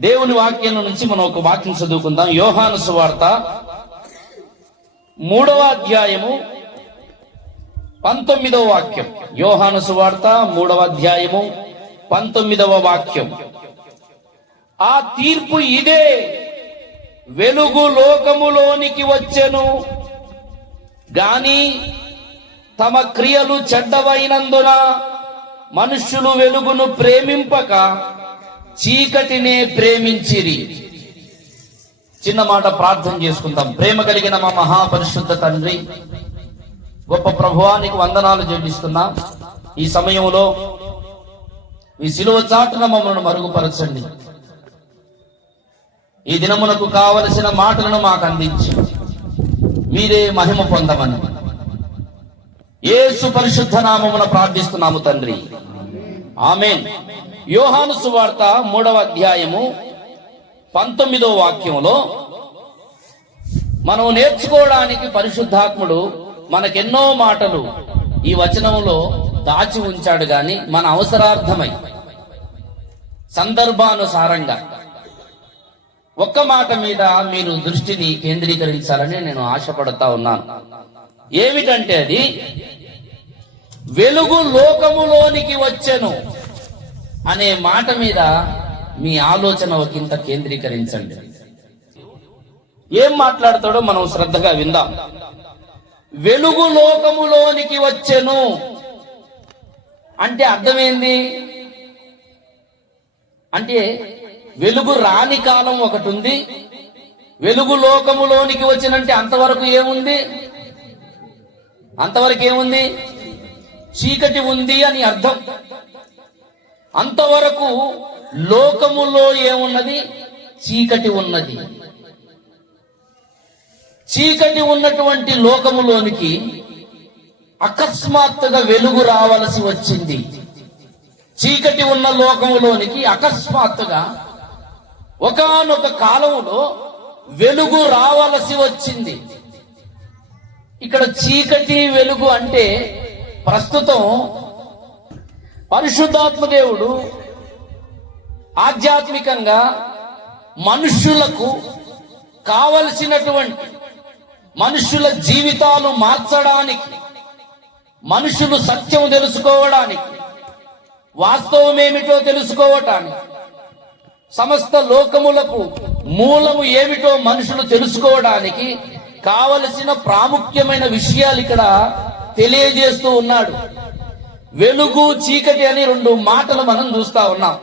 దేవుని వాక్యం నుంచి మనం ఒక వాక్యం చదువుకుందాం. యోహాను సువార్త 3వ అధ్యాయము 19వ వాక్యం. యోహాను సువార్త 3వ అధ్యాయము 19వ వాక్యం. ఆ తీర్పు ఇదే, వెలుగు లోకములోనికి వచ్చెను గాని తమ క్రియలు చెడ్డవైనందున మనుష్యులు వెలుగును ప్రేమింపక చీకటినే ప్రేమించిరి. చిన్న మాట ప్రార్థన చేసుకుందాం. ప్రేమ కలిగిన మా మహాపరిశుద్ధ తండ్రి, గొప్ప ప్రభువానికి వందనాలు చెల్లిస్తున్నా. ఈ సమయంలో ఈ శిలువ చాటున మమ్మల్ని మరుగుపరచండి. ఈ దినమునకు కావలసిన మాటలను మాకు అందించి మీరే మహిమ పొందమని యేసు పరిశుద్ధ నామమున ప్రార్థిస్తున్నాము తండ్రి, ఆమేన్. యోహాను సువార్త 3వ అధ్యాయము 19వ వాక్యంలో మనం నేర్చుకోవడానికి పరిశుద్ధాత్ముడు మనకెన్నో మాటలు ఈ వచనంలో దాచి ఉంచాడు. గాని మన అవసరార్థమై సందర్భానుసారంగా ఒక్క మాట మీద మీరు దృష్టిని కేంద్రీకరించాలని నేను ఆశపడతా ఉన్నాను. ఏమిటంటే అది వెలుగు లోకములోనికి వచ్చెను అనే మాట మీద మీ ఆలోచన ఒకంత కేంద్రీకరించండి. ఏం మాట్లాడతాడో మనం శ్రద్ధగా విందాం. వెలుగు లోకములోనికి వచ్చెను అంటే అర్థమేంది? అంటే వెలుగు రాని కాలం ఒకటి ఉంది, వెలుగు లోకములోనికి వచ్చినంటే అంతవరకు ఏముంది? అంతవరకు ఏముంది? చీకటి ఉంది అని అర్థం. అంతవరకు లోకములో ఏమున్నది? చీకటి ఉన్నది. చీకటి ఉన్నటువంటి లోకములోనికి అకస్మాత్తుగా వెలుగు రావలసి వచ్చింది. చీకటి ఉన్న లోకములోనికి అకస్మాత్తుగా ఒకానొక కాలములో వెలుగు రావలసి వచ్చింది. ఇక్కడ చీకటి వెలుగు అంటే ప్రస్తుతం పరిశుద్ధాత్మ దేవుడు ఆధ్యాత్మికంగా మనుష్యులకు కావలసినటువంటి మనుష్యుల జీవితాలు మార్చడానికి, మనుషులు సత్యం తెలుసుకోవడానికి, వాస్తవమేమిటో తెలుసుకోవటానికి, సమస్త లోకములకు మూలము ఏమిటో మనుషులు తెలుసుకోవడానికి కావలసిన ప్రాముఖ్యమైన విషయాలు ఇక్కడ తెలియజేస్తూ ఉన్నాడు. వెలుగు చీకటి అని రెండు మాటలు మనం చూస్తా ఉన్నాం.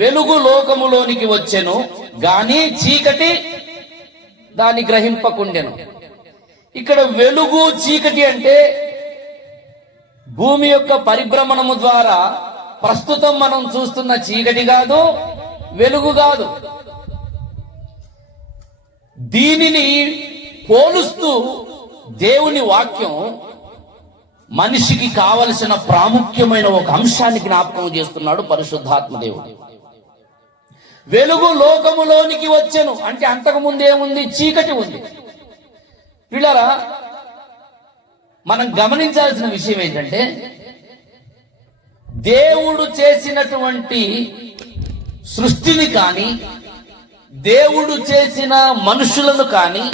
వెలుగు లోకములోనికి వచ్చెను గాని చీకటి దాన్ని గ్రహింపకుండెను. ఇక్కడ వెలుగు చీకటి అంటే భూమి యొక్క పరిభ్రమణము ద్వారా ప్రస్తుతం మనం చూస్తున్న చీకటి కాదు, వెలుగు కాదు. దీనిని పోలుస్తూ దేవుని వాక్యం మనిషికి కావలసిన ప్రాముఖ్యమైన ఒక అంశాన్ని జ్ఞాపకం చేస్తున్నాడు పరిశుద్ధాత్మ దేవుడు. వెలుగు లోకములోనికి వచ్చెను అంటే అంతకుముందు ఏముంది? చీకటి ఉంది. పిల్లరా, మనం గమనించాల్సిన విషయం ఏంటంటే దేవుడు చేసినటువంటి సృష్టిని కానీ, దేవుడు చేసిన మనుషులను కానీ,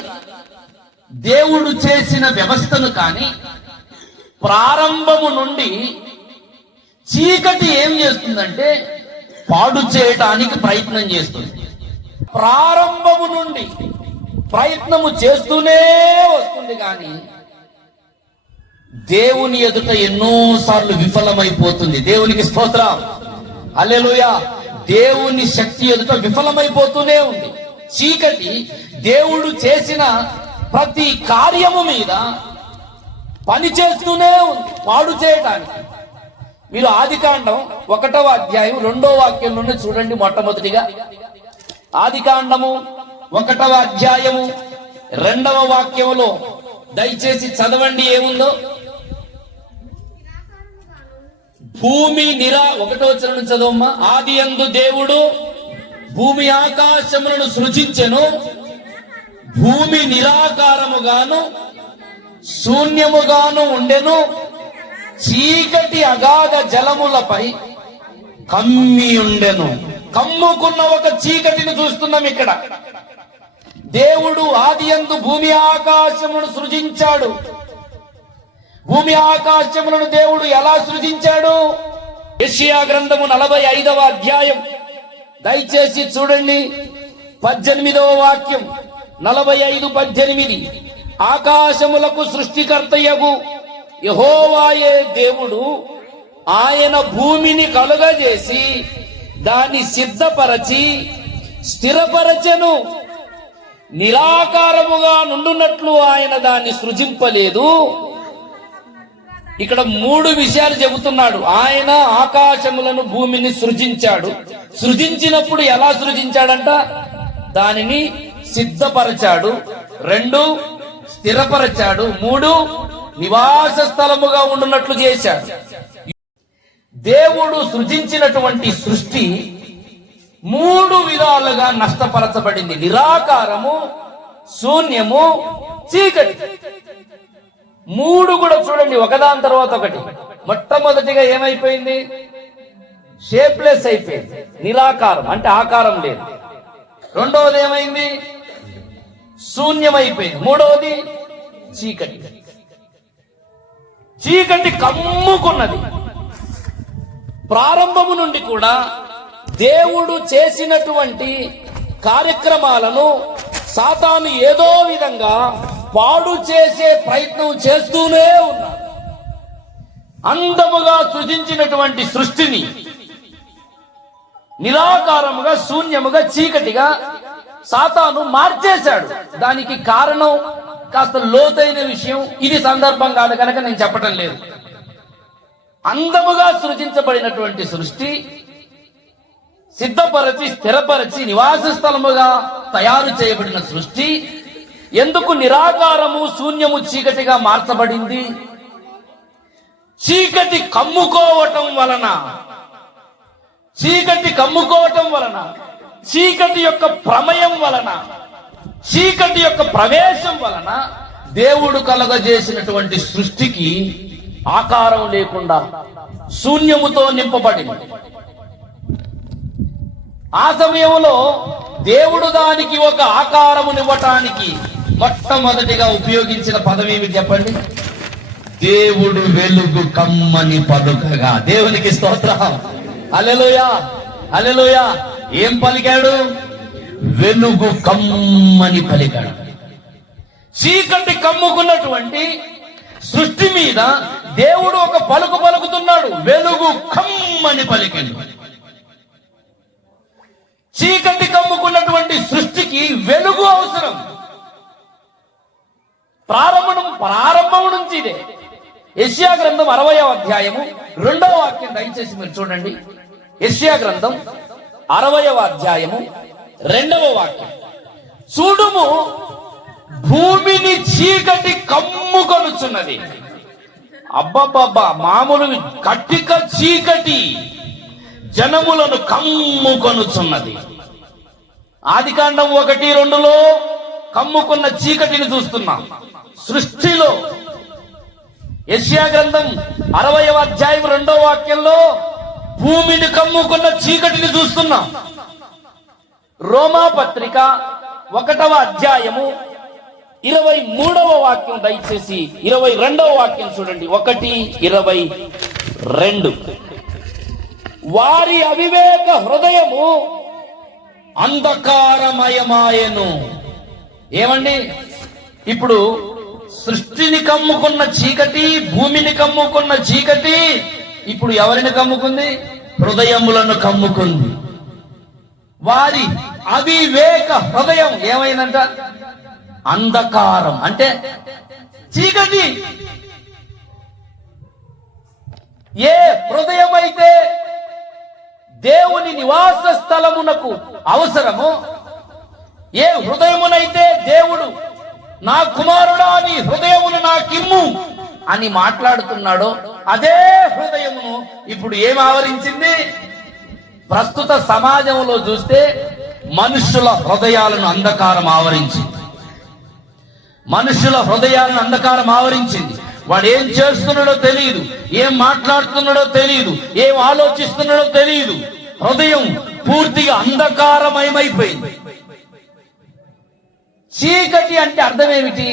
దేవుడు చేసిన వ్యవస్థను కానీ ప్రారంభము నుండి చీకటి ఏం చేస్తుందంటే పాడు చేయటానికి ప్రయత్నం చేస్తుంది. ప్రారంభము నుండి ప్రయత్నము చేస్తూనే వస్తుంది, కానీ దేవుని ఎదుట ఎన్నోసార్లు విఫలమైపోతుంది. దేవునికి స్తోత్రం, హల్లెలూయా. దేవుని శక్తి ఎదుట విఫలమైపోతూనే ఉంది. చీకటి దేవుడు చేసిన ప్రతి కార్యము మీద పని చేస్తూనే ఉంది పాడు చేయడానికి. మీరు ఆదికాండం 1వ అధ్యాయం 2వ వాక్యం నుండి చూడండి. మొట్టమొదటిగా ఆదికాండము 1వ అధ్యాయము 2వ వాక్యములో దయచేసి చదవండి ఏముందో. భూమి 1వ వచనం చదవమ్మా. ఆది యందు దేవుడు భూమి ఆకాశములను సృజించెను, భూమి నిరాకారముగాను శూన్యముగాను ఉండెను, చీకటి అగాధ జలములపై కమ్మి ఉండెను. కమ్ముకున్న ఒక చీకటిని చూస్తున్నాం ఇక్కడ. దేవుడు ఆదియందు భూమి ఆకాశములను సృజించాడు. భూమి ఆకాశములను దేవుడు ఎలా సృజించాడు? యెషయా గ్రంథము 45వ అధ్యాయం దయచేసి చూడండి, 18వ వాక్యం. 45:18. ఆకాశములకు సృష్టికర్తయగు యెహోవాయే దేవుడు, ఆయన భూమిని కలుగజేసి దాన్ని సిద్ధపరచి స్థిరపరచెను. నిరాకారముగా నుండునట్లు ఆయన దాన్ని సృజింపలేదు. ఇక్కడ 3 విషయాలు చెబుతున్నాడు. ఆయన ఆకాశములను భూమిని సృజించాడు. సృజించినప్పుడు ఎలా సృజించాడంట? దానిని సిద్ధపరచాడు. 2 స్థిరపరచాడు. 3 నివాస స్థలముగా ఉండునట్లు చేశాడు. దేవుడు సృజించినటువంటి సృష్టి 3 విధాలుగా నష్టపరచబడింది. నిరాకారము, శూన్యము, చీకటి. 3 కూడా చూడండి, ఒకదాని తర్వాత ఒకటి. మొట్టమొదటిగా ఏమైపోయింది? షేప్లెస్ అయిపోయింది, నిరాకారం అంటే ఆకారం లేదు. రెండవది ఏమైంది? శూన్యమైపోయింది. మూడవది చీకటి. చీకటి కమ్ముకున్నది. ప్రారంభము నుండి కూడా దేవుడు చేసినటువంటి కార్యక్రమాలను సాతాను ఏదో విధంగా పాడు చేసే ప్రయత్నం చేస్తూనే ఉన్నాడు. అందముగా సృజించినటువంటి సృష్టిని నిరాకారముగా, శూన్యముగా, చీకటిగా సాతాను మార్చేశాడు. దానికి కారణం కాస్త లోతైన విషయం. ఇది సందర్భం కాదు కనుక నేను చెప్పటం లేదు. అందముగా సృజించబడినటువంటి సృష్టి సిద్ధపరచి స్థిరపరచి నివాస స్థలముగా తయారు చేయబడిన సృష్టి ఎందుకు నిరాకారము, శూన్యము, చీకటిగా మార్చబడింది? చీకటి కమ్ముకోవటం వలన, చీకటి కమ్ముకోవటం వలన, చీకటి యొక్క ప్రమేయం వలన, చీకటి యొక్క ప్రవేశం వలన దేవుడు కలగజేసినటువంటి సృష్టికి ఆకారం లేకుండా శూన్యముతో నింపబడింది. ఆ సమయంలో దేవుడు దానికి ఒక ఆకారమునివ్వటానికి మొట్టమొదటిగా ఉపయోగించిన పదం ఏమి చెప్పండి? దేవుడు వెలుగు కమ్మని పలుకగా. దేవునికి స్తోత్రం. హల్లెలూయా, హల్లెలూయా. ఏం పలికాడు? వెలుగు కమ్మని పలికాడు. చీకటి కమ్ముకున్నటువంటి సృష్టి మీద దేవుడు ఒక పలుకు పలుకుతున్నాడు. వెలుగు కమ్మని పలికింది. చీకటి కమ్ముకున్నటువంటి సృష్టికి వెలుగు అవసరం. ప్రారంభం నుంచి ఇదే. యెషయా గ్రంథం 60వ అధ్యాయము 2వ వాక్యం దయచేసి మీరు చూడండి. యెషయా గ్రంథం 60వ అధ్యాయము 2వ వాక్యం. చూడుము, భూమిని చీకటి కమ్ముకొనుచున్నది. అబ్బబ్బబ్బా, మామూలు కట్టిక చీకటి జనములను కమ్ముకొనుచున్నది. ఆదికాండం 1:2లో కమ్ముకున్న చీకటిని చూస్తున్నాం. సృష్టిలో యెషయా గ్రంథం 60వ అధ్యాయం 2వ వాక్యంలో భూమిని కమ్ముకున్న చీకటిని చూస్తున్నాం. రోమా పత్రిక 1వ అధ్యాయము 23వ వాక్యం దయచేసి 22వ వాక్యం చూడండి. 1:22. వారి అవివేక హృదయము అంధకారమయమాయను. ఏమండి, ఇప్పుడు సృష్టిని కమ్ముకున్న చీకటి, భూమిని కమ్ముకున్న చీకటి ఇప్పుడు ఎవరిని కమ్ముకుంది? హృదయములను కమ్ముకుంది. వారి అవివేక హృదయం ఏమైందంట? అంధకారం అంటే చీకటి. ఏ హృదయం అయితే దేవుని నివాస స్థలమునకు అవసరమో, ఏ హృదయమునైతే దేవుడు నా కుమారుడా నీ హృదయమును నాకిమ్ము అని మాట్లాడుతున్నాడో అదే హృదయమును ఇప్పుడు ఏం ఆవరించింది? ప్రస్తుత సమాజంలో చూస్తే మనుషుల హృదయాలను అంధకారం ఆవరించింది. మనుషుల హృదయాలను అంధకారం ఆవరించింది. వాడు ఏం చేస్తున్నాడో తెలియదు, ఏం మాట్లాడుతున్నాడో తెలియదు, ఏం ఆలోచిస్తున్నాడో తెలియదు. హృదయం పూర్తిగా అంధకారమయమైపోయింది. చీకటి అంటే అర్థం ఏమిటి?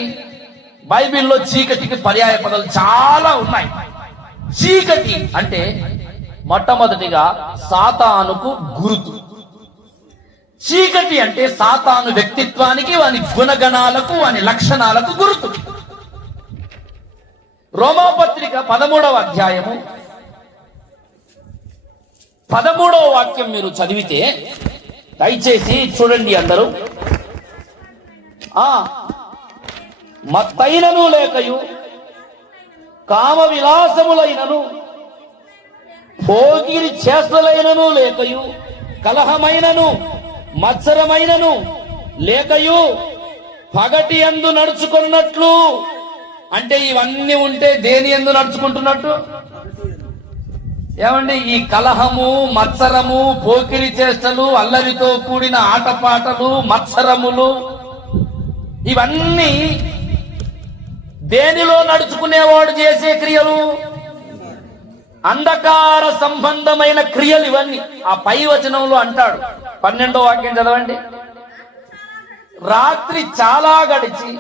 బైబిల్లో చీకటికి పర్యాయ పదాలు చాలా ఉన్నాయి. చీకటి అంటే మొట్టమొదటిగా సాతానుకు గుర్తు. చీకటి అంటే సాతాను వ్యక్తిత్వానికి, వాని గుణగణాలకు, వాని లక్షణాలకు గుర్తు. రోమాపత్రిక 13వ అధ్యాయము 13వ వాక్యం మీరు చదివితే, దయచేసి చూడండి అందరూ. మత్తైనను లేకయు కామ విలాసములైనను భోగిరి చేష్టలైనను లేకయు కలహమైనను మత్సరమైనను లేకయు పగటి యందు నడుచుకున్నట్లు. అంటే ఇవన్నీ ఉంటే దేని యందు నడుచుకుంటున్నట్టు? ఏమండి, ఈ కలహము, మత్సరము, పోకిరి చేష్టలు, అల్లరితో కూడిన ఆటపాటలు, మత్సరములు, ఇవన్నీ దేనిలో నడుచుకునేవాడు చేసే క్రియలు? అంధకార సంబంధమైన క్రియలు ఇవన్నీ. ఆ పై వచనంలో అంటాడు, 12వ వాక్యం చదవండి. రాత్రి చాలా గడిచి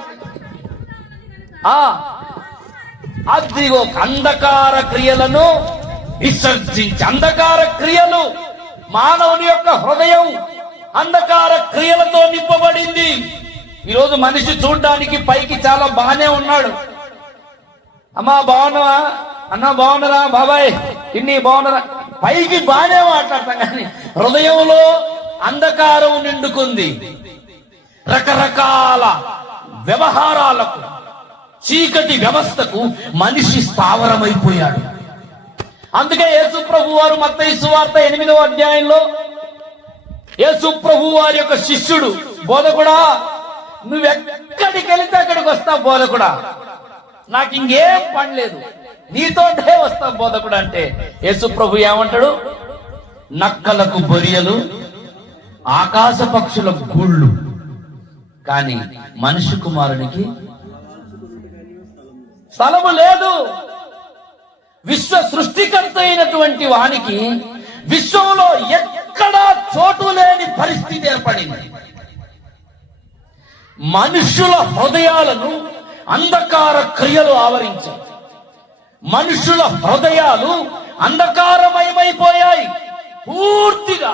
అదిగో అంధకార క్రియలను విసర్జించి. అంధకార క్రియలు, మానవుని యొక్క హృదయం అంధకార క్రియలతో నింపబడింది. ఈరోజు మనిషి చూడ్డానికి పైకి చాలా బాగానే ఉన్నాడు. అమ్మా బాగున్నావా, అన్నా బాగున్నారా, బాబాయ్ ఇన్ని బాగున్నారా, పైకి బాగానే మాట్లాడతాం, కానీ హృదయంలో అంధకారం నిండుకుంది. రకరకాల వ్యవహారాలకు, చీకటి వ్యవస్థకు మనిషి స్థావరమైపోయాడు. అందుకే యేసు ప్రభు వారు మత్తయి సువార్త 8వ అధ్యాయంలో యేసు ప్రభు వారి యొక్క శిష్యుడు, బోధకుడా నువ్వెక్కడికి వెళితే అక్కడికి వస్తావు బోధకుడా, నాకు ఇంకేం పని లేదు, నీతోటే వస్తావు బోధకుడు అంటే యేసు ప్రభు ఏమంటాడు? నక్కలకు బొరియలు, ఆకాశ పక్షుల గూళ్ళు, కానీ మనిషి కుమారునికి స్థలము లేదు. విశ్వ సృష్టికర్త అయినటువంటి వానికి విశ్వంలో ఎక్కడా చోటు లేని పరిస్థితి ఏర్పడింది. మనుషుల హృదయాలను అంధకార క్రియలు ఆవరించాయి. మనుషుల హృదయాలు అంధకారమయమైపోయాయి పూర్తిగా.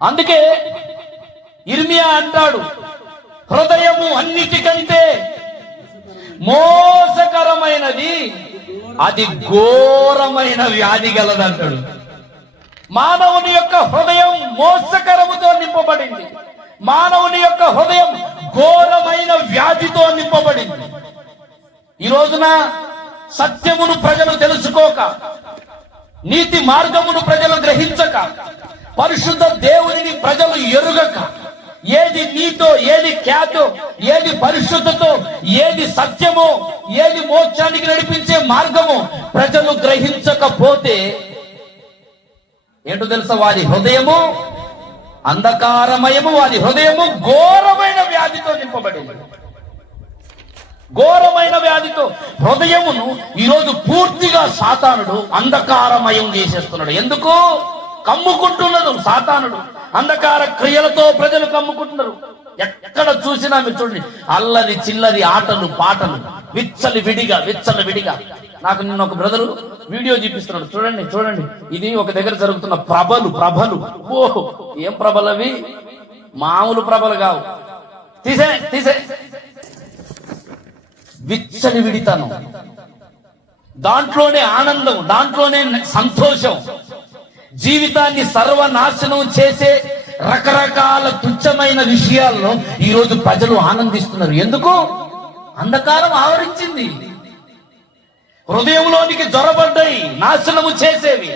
అందుకే ఇర్మియా అంటాడు, హృదయము అన్నిటికంటే మోసకరమైనది, అది ఘోరమైన వ్యాధి గలదంటాడు. మానవుని యొక్క హృదయం మోసకరముతో నింపబడింది. మానవుని యొక్క హృదయం ఘోరమైన వ్యాధితో నింపబడింది. ఈ రోజున సత్యమును ప్రజలు తెలుసుకోక, నీతి మార్గమును ప్రజలు గ్రహించక, పరిశుద్ధ దేవునిని ప్రజలు ఎరుగక, ఏది నీతో, ఏది ఖ్యాతో, ఏది పరిశుద్ధతో, ఏది సత్యమో, ఏది మోక్షానికి నడిపించే మార్గమో ప్రజలు గ్రహించకపోతే ఏంటో తెలుసా? వారి హృదయము అంధకారమయము, వారి హృదయము ఘోరమైన వ్యాధితో నింపబడింది. ఘోరమైన వ్యాధితో హృదయమును ఈరోజు పూర్తిగా సాతానుడు అంధకారమయం చేసేస్తున్నాడు. ఎందుకు? కమ్ముకుంటున్నారు సాతానుడు. అంధకార క్రియలతో ప్రజలు కమ్ముకుంటున్నారు. ఎక్కడ చూసినా మీరు చూడండి, అల్లరి చిల్లరి ఆటలు పాటలు, విచ్చలి విడిగా. నాకు నిన్న ఒక బ్రదరు వీడియో చూపిస్తున్నాడు, చూడండి ఇది ఒక దగ్గర జరుగుతున్న ప్రభలు. ఓహో, ఏం ప్రభలు అవి, మామూలు ప్రభలు కావు. తీసే విచ్చలి విడితనం, దాంట్లోనే ఆనందం, దాంట్లోనే సంతోషం. జీవితాన్ని సర్వనాశనం చేసే రకరకాల తుచ్చమైన విషయాల్లో ఈరోజు ప్రజలు ఆనందిస్తున్నారు. ఎందుకు? అంధకారం ఆవరించింది. హృదయంలోనికి జొరబడ్డాయి నాశనము చేసేవి,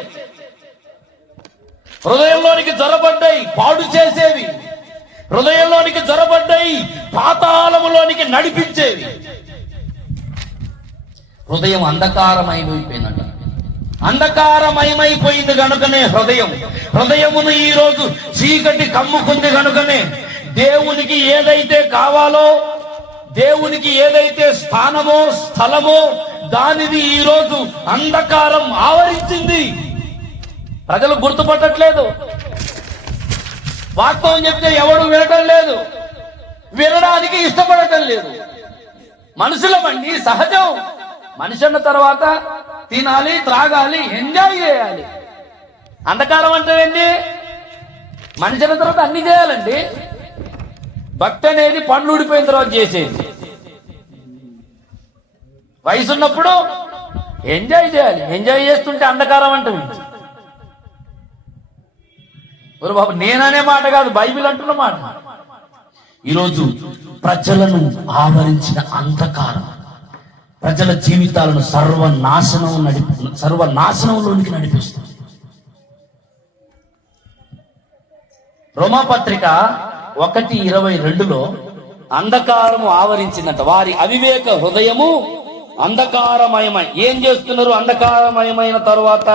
హృదయంలోనికి జొరబడ్డాయి పాడు చేసేవి, హృదయంలోనికి జొరబడ్డాయి పాతాళములోనికి నడిపించేవి. హృదయం అంధకారమైపోయిందంట. అంధకారమయమైపోయింది గనుకనే హృదయమును ఈ రోజు చీకటి కమ్ముకుంది గనుకనే దేవునికి ఏదైతే కావాలో, దేవునికి ఏదైతే స్థానమో స్థలమో దానిని ఈ రోజు అంధకారం ఆవరించింది. ప్రజలు గుర్తుపట్టట్లేదు. వాస్తవం చెప్తే ఎవడు వినటం లేదు, వినడానికి ఇష్టపడటం లేదు. మనుషులమండి, సహజం. మనిషి అన్న తర్వాత తినాలి, త్రాగాలి, ఎంజాయ్ చేయాలి. అంధకారం అంటే ఏంటి? మనిషి అన్న తర్వాత అన్ని చేయాలండి. భక్తి అనేది పండ్లు ఊడిపోయిన తర్వాత చేసేది. వయసు ఉన్నప్పుడు ఎంజాయ్ చేయాలి. ఎంజాయ్ చేస్తుంటే అంధకారం అంటే బాబు నేననే మాట కాదు, బైబిల్ అంటున్న మాట. ఈరోజు ప్రజలను ఆవరించిన అంధకారం ప్రజల జీవితాలను సర్వనాశనంలోనికి నడిపిస్తుంది. రోమాపత్రిక 1:22 అంధకారము ఆవరించిందంట. వారి అవివేక హృదయము అంధకారమయమై. ఏం చేస్తున్నారు? అంధకారమయమైన తరువాత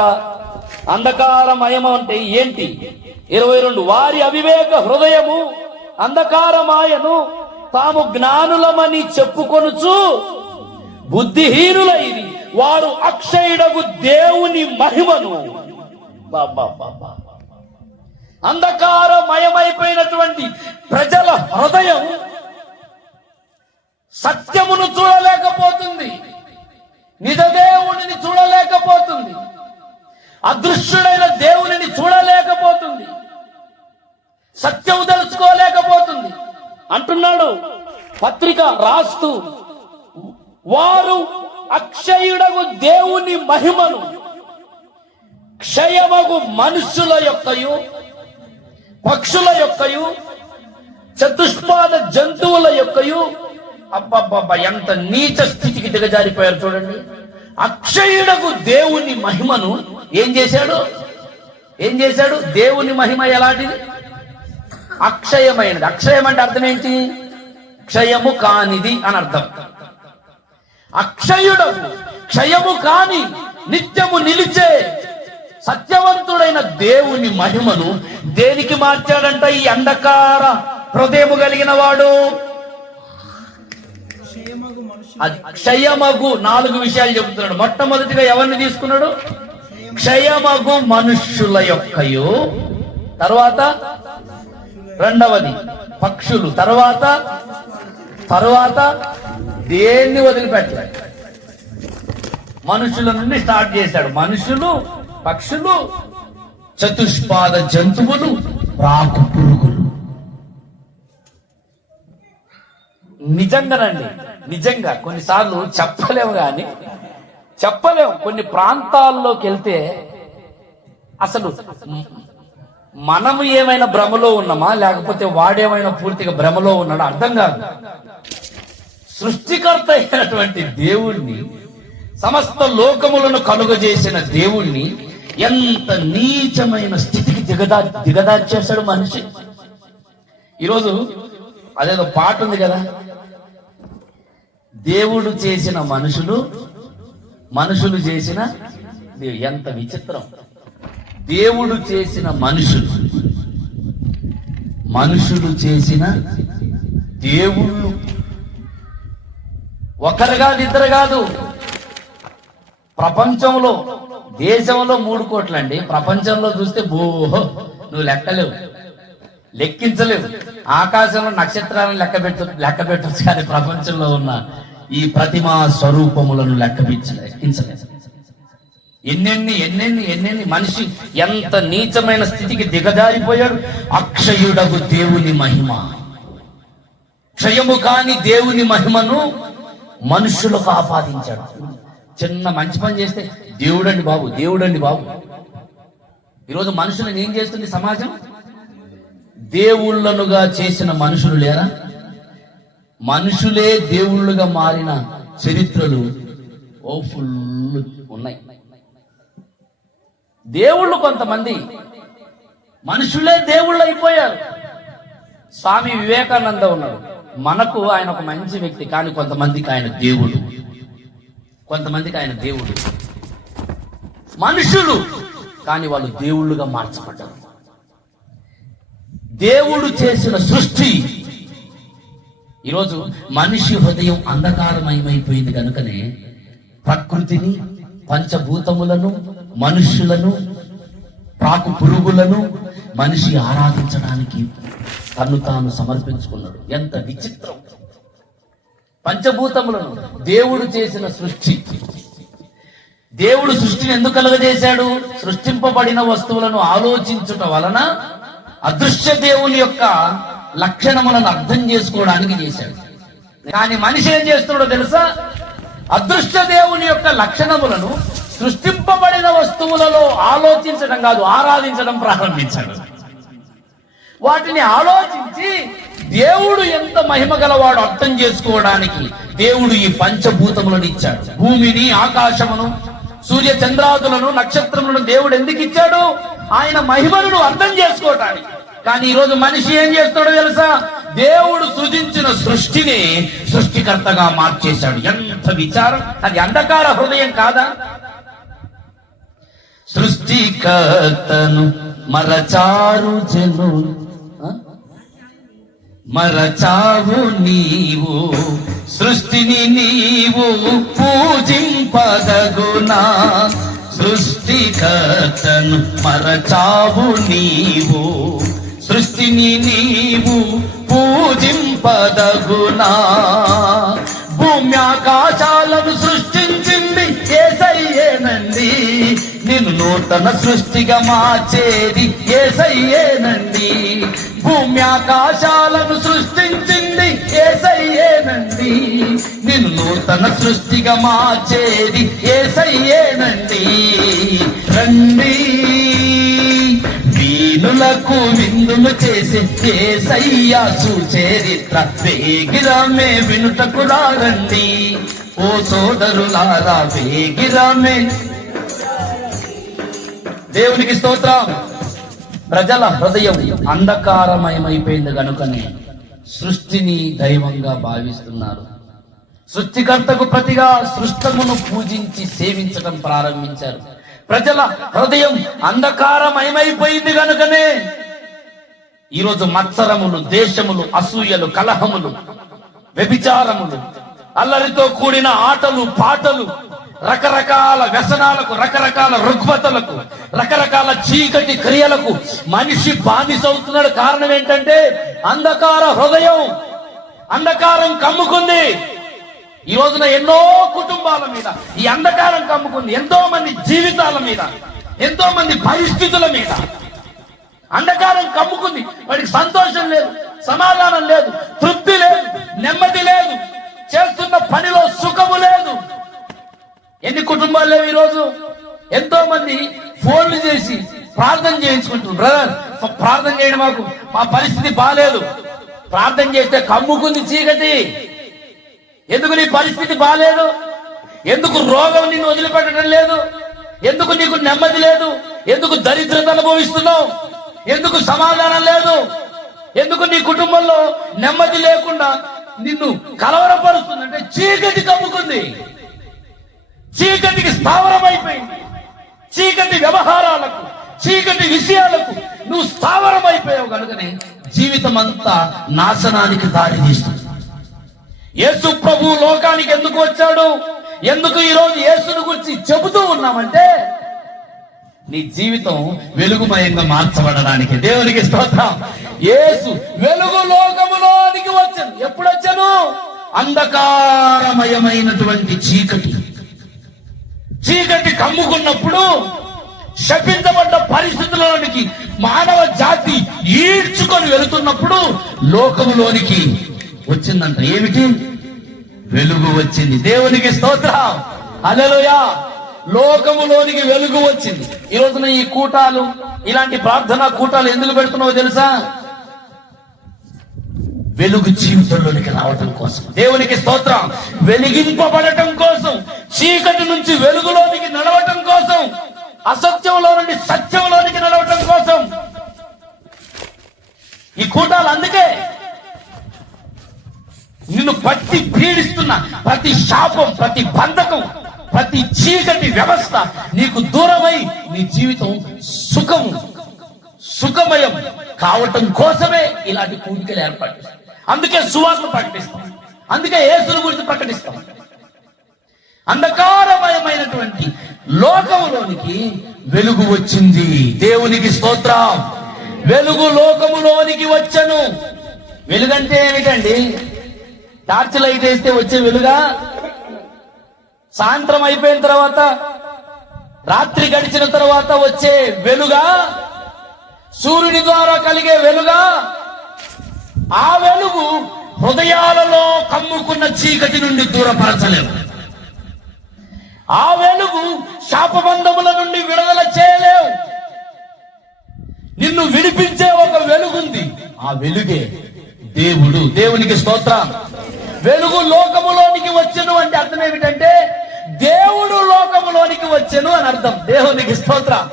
అంధకారమయం అంటే ఏంటి? 22 వారి అవివేక హృదయము అంధకారమాయను, తాము జ్ఞానులమని చెప్పుకొనుచు బుద్ధిహీనులైరి వారు అక్షయుడగు దేవుని మహిమను. అంధకారమయమైపోయినటువంటి ప్రజల హృదయం సత్యమును చూడలేకపోతుంది, నిజదేవుని చూడలేకపోతుంది, అదృశ్యుడైన దేవుని చూడలేకపోతుంది, సత్యము తెలుసుకోలేకపోతుంది అంటున్నాడు పత్రిక రాస్తూ. వారు అక్షయుడగు దేవుని మహిమను క్షయమగు మనుషుల యొక్కయు పక్షుల యొక్కయు చతుష్పాద జంతువుల యొక్కయు. అబ్బబ్బబ్బా, ఎంత నీచ స్థితికి దిగజారిపోయారు చూడండి. అక్షయుడకు దేవుని మహిమను ఏం చేశాడు? దేవుని మహిమ ఎలాంటిది? అక్షయమైనది. అక్షయం అంటే అర్థం ఏంటి? క్షయము కానిది అని అర్థం. అక్షయుడకు, క్షయము కాని, నిత్యము నిలిచే సత్యవంతుడైన దేవుని మహిమను దేనికి మార్చాడంట ఈ అంధకార హృదయము కలిగిన వాడు? క్షయమగు 4 విషయాలు చెబుతున్నాడు. మొట్టమొదటిగా ఎవరిని తీసుకున్నాడు? క్షయమగు మనుష్యుల యొక్కయు, తర్వాత రెండవది పక్షులు, తర్వాత దేన్ని వదిలిపెట్టాడు? మనుషుల నుండి స్టార్ట్ చేశాడు. మనుషులు, పక్షులు, చతుష్పాద జంతువులు, రాకు పురుగులు. నిజంగా కొన్నిసార్లు చెప్పలేము. కొన్ని ప్రాంతాల్లోకి వెళ్తే అసలు మనము ఏమైనా భ్రమలో ఉన్నామా, లేకపోతే వాడేమైనా పూర్తిగా భ్రమలో ఉన్నాడో అర్థం కాదు. సృష్టికర్త అయినటువంటి దేవుణ్ణి, సమస్త లోకములను కలుగజేసిన దేవుణ్ణి ఎంత నీచమైన స్థితికి దిగదార్చేశాడు మనిషి. ఈరోజు అదేదో పాట ఉంది కదా, దేవుడు చేసిన మనుషులు చేసిన ఎంత విచిత్రం. దేవుడు చేసిన మనుషులు చేసిన దేవుళ్ళు. ఒకరు కాదు, ఇద్దరు కాదు. ప్రపంచంలో, దేశంలో 3 కోట్లండి. ప్రపంచంలో చూస్తే నువ్వు లెక్కించలేవు. ఆకాశంలో నక్షత్రాలను లెక్క పెట్టచ్చు, కానీ ప్రపంచంలో ఉన్న ఈ ప్రతిమా స్వరూపములను లెక్కించలేదు. ఎన్నెన్ని మనిషి ఎంత నీచమైన స్థితికి దిగజారిపోయాడు. అక్షయుడగు దేవుని మహిమ, క్షయము కాని దేవుని మహిమను మనుషులకు ఆపాదించాడు. చిన్న మంచి పని చేస్తే దేవుడండి బాబు. ఈరోజు మనుషులను ఏం చేస్తుంది సమాజం? దేవుళ్ళనుగా చేసిన మనుషులు లేరా? మనుషులే దేవుళ్ళుగా మారిన చరిత్రలు ఫుల్ ఉన్నాయి. దేవుళ్ళు కొంతమంది, మనుషులే దేవుళ్ళు అయిపోయారు. స్వామి వివేకానంద ఉన్నాడు. మనకు ఆయన ఒక మంచి వ్యక్తి, కానీ కొంతమందికి ఆయన దేవుడు. మనుషులు కానీ వాళ్ళు దేవుళ్ళుగా మార్చబడ్డారు. దేవుడు చేసిన సృష్టి. ఈరోజు మనిషి హృదయం అంధకారమయమైపోయింది కనుకనే ప్రకృతిని, పంచభూతములను, మనుష్యులను, ప్రాకు పురుగులను మనిషి ఆరాధించడానికి తను తాను సమర్పించుకున్నాడు. ఎంత విచిత్రం! పంచభూతములను దేవుడు చేసిన సృష్టి. దేవుడు సృష్టిని ఎందుకు కలుగజేశాడు? సృష్టింపబడిన వస్తువులను ఆలోచించుట వలన అదృశ్య దేవుని యొక్క లక్షణములను అర్థం చేసుకోవడానికి చేశాడు. కానీ మనిషి ఏం చేస్తున్నాడో తెలుసా? అదృశ్య దేవుని యొక్క లక్షణములను సృష్టింపబడిన వస్తువులలో ఆలోచించడం కాదు, ఆరాధించడం ప్రారంభించాడు. వాటిని ఆలోచించి దేవుడు ఎంత మహిమ గలవాడు అర్థం చేసుకోవడానికి దేవుడు ఈ పంచభూతములను ఇచ్చాడు. భూమిని, ఆకాశమును, సూర్య చంద్రాదులను, నక్షత్రములను దేవుడు ఎందుకు ఇచ్చాడు? ఆయన మహిమను అర్థం చేసుకోవటానికి. కానీ ఈరోజు మనిషి ఏం చేస్తాడో తెలుసా? దేవుడు సృజించిన సృష్టిని సృష్టికర్తగా మార్చేశాడు. ఎంత విచారం! అది అంధకార హృదయం కాదా? సృష్టికర్తను మరచారు జను, మరచావు నీవు, సృష్టిని నీవు పూజింపదగునా. సృష్టికర్తను మరచావు నీవు, సృష్టిని నీవు పూజింపదగునా. భూమ్యాకాశాలను సృష్టించింది యేసయ్యేనండి, నిన్ను నూతన సృష్టిగా మార్చేది యేసయ్యేనండి. భూమ్యాకాశాలను సృష్టించింది యేసయ్యేనండి, నిన్ను నూతన సృష్టిగా మార్చేది యేసయ్యేనండి. రండి వీనులకు విందులు చేసే యేసయ్య సుచరిత్ర వేగిరమే వినుటకు రండి. ఓ సోదరులారా వేగిరమే. దేవునికి స్తోత్రం. ప్రజల హృదయం అంధకారమయమైపోయింది గనుకనే సృష్టిని దైవంగా భావిస్తున్నారు. సృష్టికర్తకు ప్రతిగా సృష్టమును పూజించి సేవించడం ప్రారంభించారు. ప్రజల హృదయం అంధకారమయమైపోయింది గనుకనే ఈరోజు మత్సరములు, దేశములు, అసూయలు, కలహములు, వ్యభిచారములు, అల్లరితో కూడిన ఆటలు, పాటలు, రకరకాల వ్యసనాలకు, రకరకాల రుగ్మతలకు, రకరకాల చీకటి క్రియలకు మనిషి బానిసవుతున్నాడు. కారణం ఏంటంటే అంధకార హృదయం. అంధకారం కమ్ముకుంది. ఈ రోజున ఎన్నో కుటుంబాల మీద ఈ అంధకారం కమ్ముకుంది. ఎంతో మంది జీవితాల మీద, ఎంతో మంది పరిస్థితుల మీద అంధకారం కమ్ముకుంది. వాడికి సంతోషం లేదు, సమాధానం లేదు, తృప్తి లేదు, నెమ్మది లేదు, చేస్తున్న పనిలో సుఖము లేదు. ఎన్ని కుటుంబాలు లేవు ఈరోజు? ఎంతో మంది ఫోన్లు చేసి ప్రార్థన చేయించుకుంటున్నారు. బ్రదర్, ప్రార్థన చేయడం, మా పరిస్థితి బాలేదు. ప్రార్థన చేస్తే కమ్ముకుంది చీకటి. ఎందుకు నీ పరిస్థితి బాలేదు? ఎందుకు రోగం నిన్ను వదిలిపెట్టడం లేదు? ఎందుకు నీకు నెమ్మది లేదు? ఎందుకు దరిద్రత అనుభవిస్తున్నావు? ఎందుకు సమాధానం లేదు? ఎందుకు నీ కుటుంబంలో నెమ్మది లేకుండా నిన్ను కలవరపరుస్తుంది? అంటే చీకటి కమ్ముకుంది. చీకటికి స్థావరమైపోయింది. చీకటి వ్యవహారాలకు, చీకటి విషయాలకు నువ్వు స్థావరమైపోయావు కనుకనే జీవితం అంతా నాశనానికి దారి తీస్తుంది. యేసు ప్రభు లోకానికి ఎందుకు వచ్చాడు? ఎందుకు ఈరోజు యేసును గురించి చెబుతూ ఉన్నామంటే నీ జీవితం వెలుగుమయంగా మార్చబడడానికి. దేవునికి స్తోత్రం. యేసు వెలుగు లోకములోనికి వచ్చాను. ఎప్పుడు వచ్చాను? అంధకారమయమైనటువంటి చీకటి కమ్ముకున్నప్పుడు, శపించబడ్డ పరిస్థితులలోనికి మానవ జాతి ఈడ్చుకొని వెళుతున్నప్పుడు లోకములోనికి వచ్చిందంట. ఏమిటి? వెలుగు వచ్చింది. దేవునికి స్తోత్రం. హల్లెలూయా. లోకములోనికి వెలుగు వచ్చింది. ఈ రోజున ఈ కూటాలు, ఇలాంటి ప్రార్థనా కూటాలు ఎందుకు పెడుతున్నావో తెలుసా? వెలుగు జీవితంలోనికి రావటం కోసం. దేవునికి స్తోత్రం. వెలిగింపబడటం కోసం, చీకటి నుంచి వెలుగులోనికి నడవటం కోసం, అసత్యంలో నుండి సత్యంలోనికి నడవటం కోసం ఈ కూటాలు. అందుకే నిన్ను ప్రతి పీడిస్తున్న ప్రతి శాపం, ప్రతి బంధకం, ప్రతి చీకటి వ్యవస్థ నీకు దూరమై నీ జీవితం సుఖమయం కావటం కోసమే ఇలాంటి కూడికలు ఏర్పడతాయి. అందుకే సువార్త ప్రకటిస్తాం. అందుకే యేసుని గురించి ప్రకటిస్తాం. అంధకారమయమైనటువంటి లోకములోనికి వెలుగు వచ్చింది. దేవునికి స్తోత్రం. వెలుగు లోకములోనికి వచ్చెను. వెలుగంటే ఏమిటండి? టార్చ్ లైట్ వేస్తే వచ్చే వెలుగా? సాయంత్రం అయిపోయిన తర్వాత, రాత్రి గడిచిన తర్వాత వచ్చే వెలుగా? సూర్యుని ద్వారా కలిగే వెలుగా? ఆ వెలుగు హృదయాలలో కమ్ముకున్న చీకటి నుండి దూరపరచలేము. ఆ వెలుగు శాపబంధముల నుండి విడుదల చేయలేవు. నిన్ను విడిపించే ఒక వెలుగుంది. ఆ వెలుగే దేవుడు. దేవునికి స్తోత్రం. వెలుగు లోకములోనికి వచ్చెను అంటే అర్థం ఏమిటంటే దేవుడు లోకములోనికి వచ్చెను అని అర్థం. దేవునికి స్తోత్రం.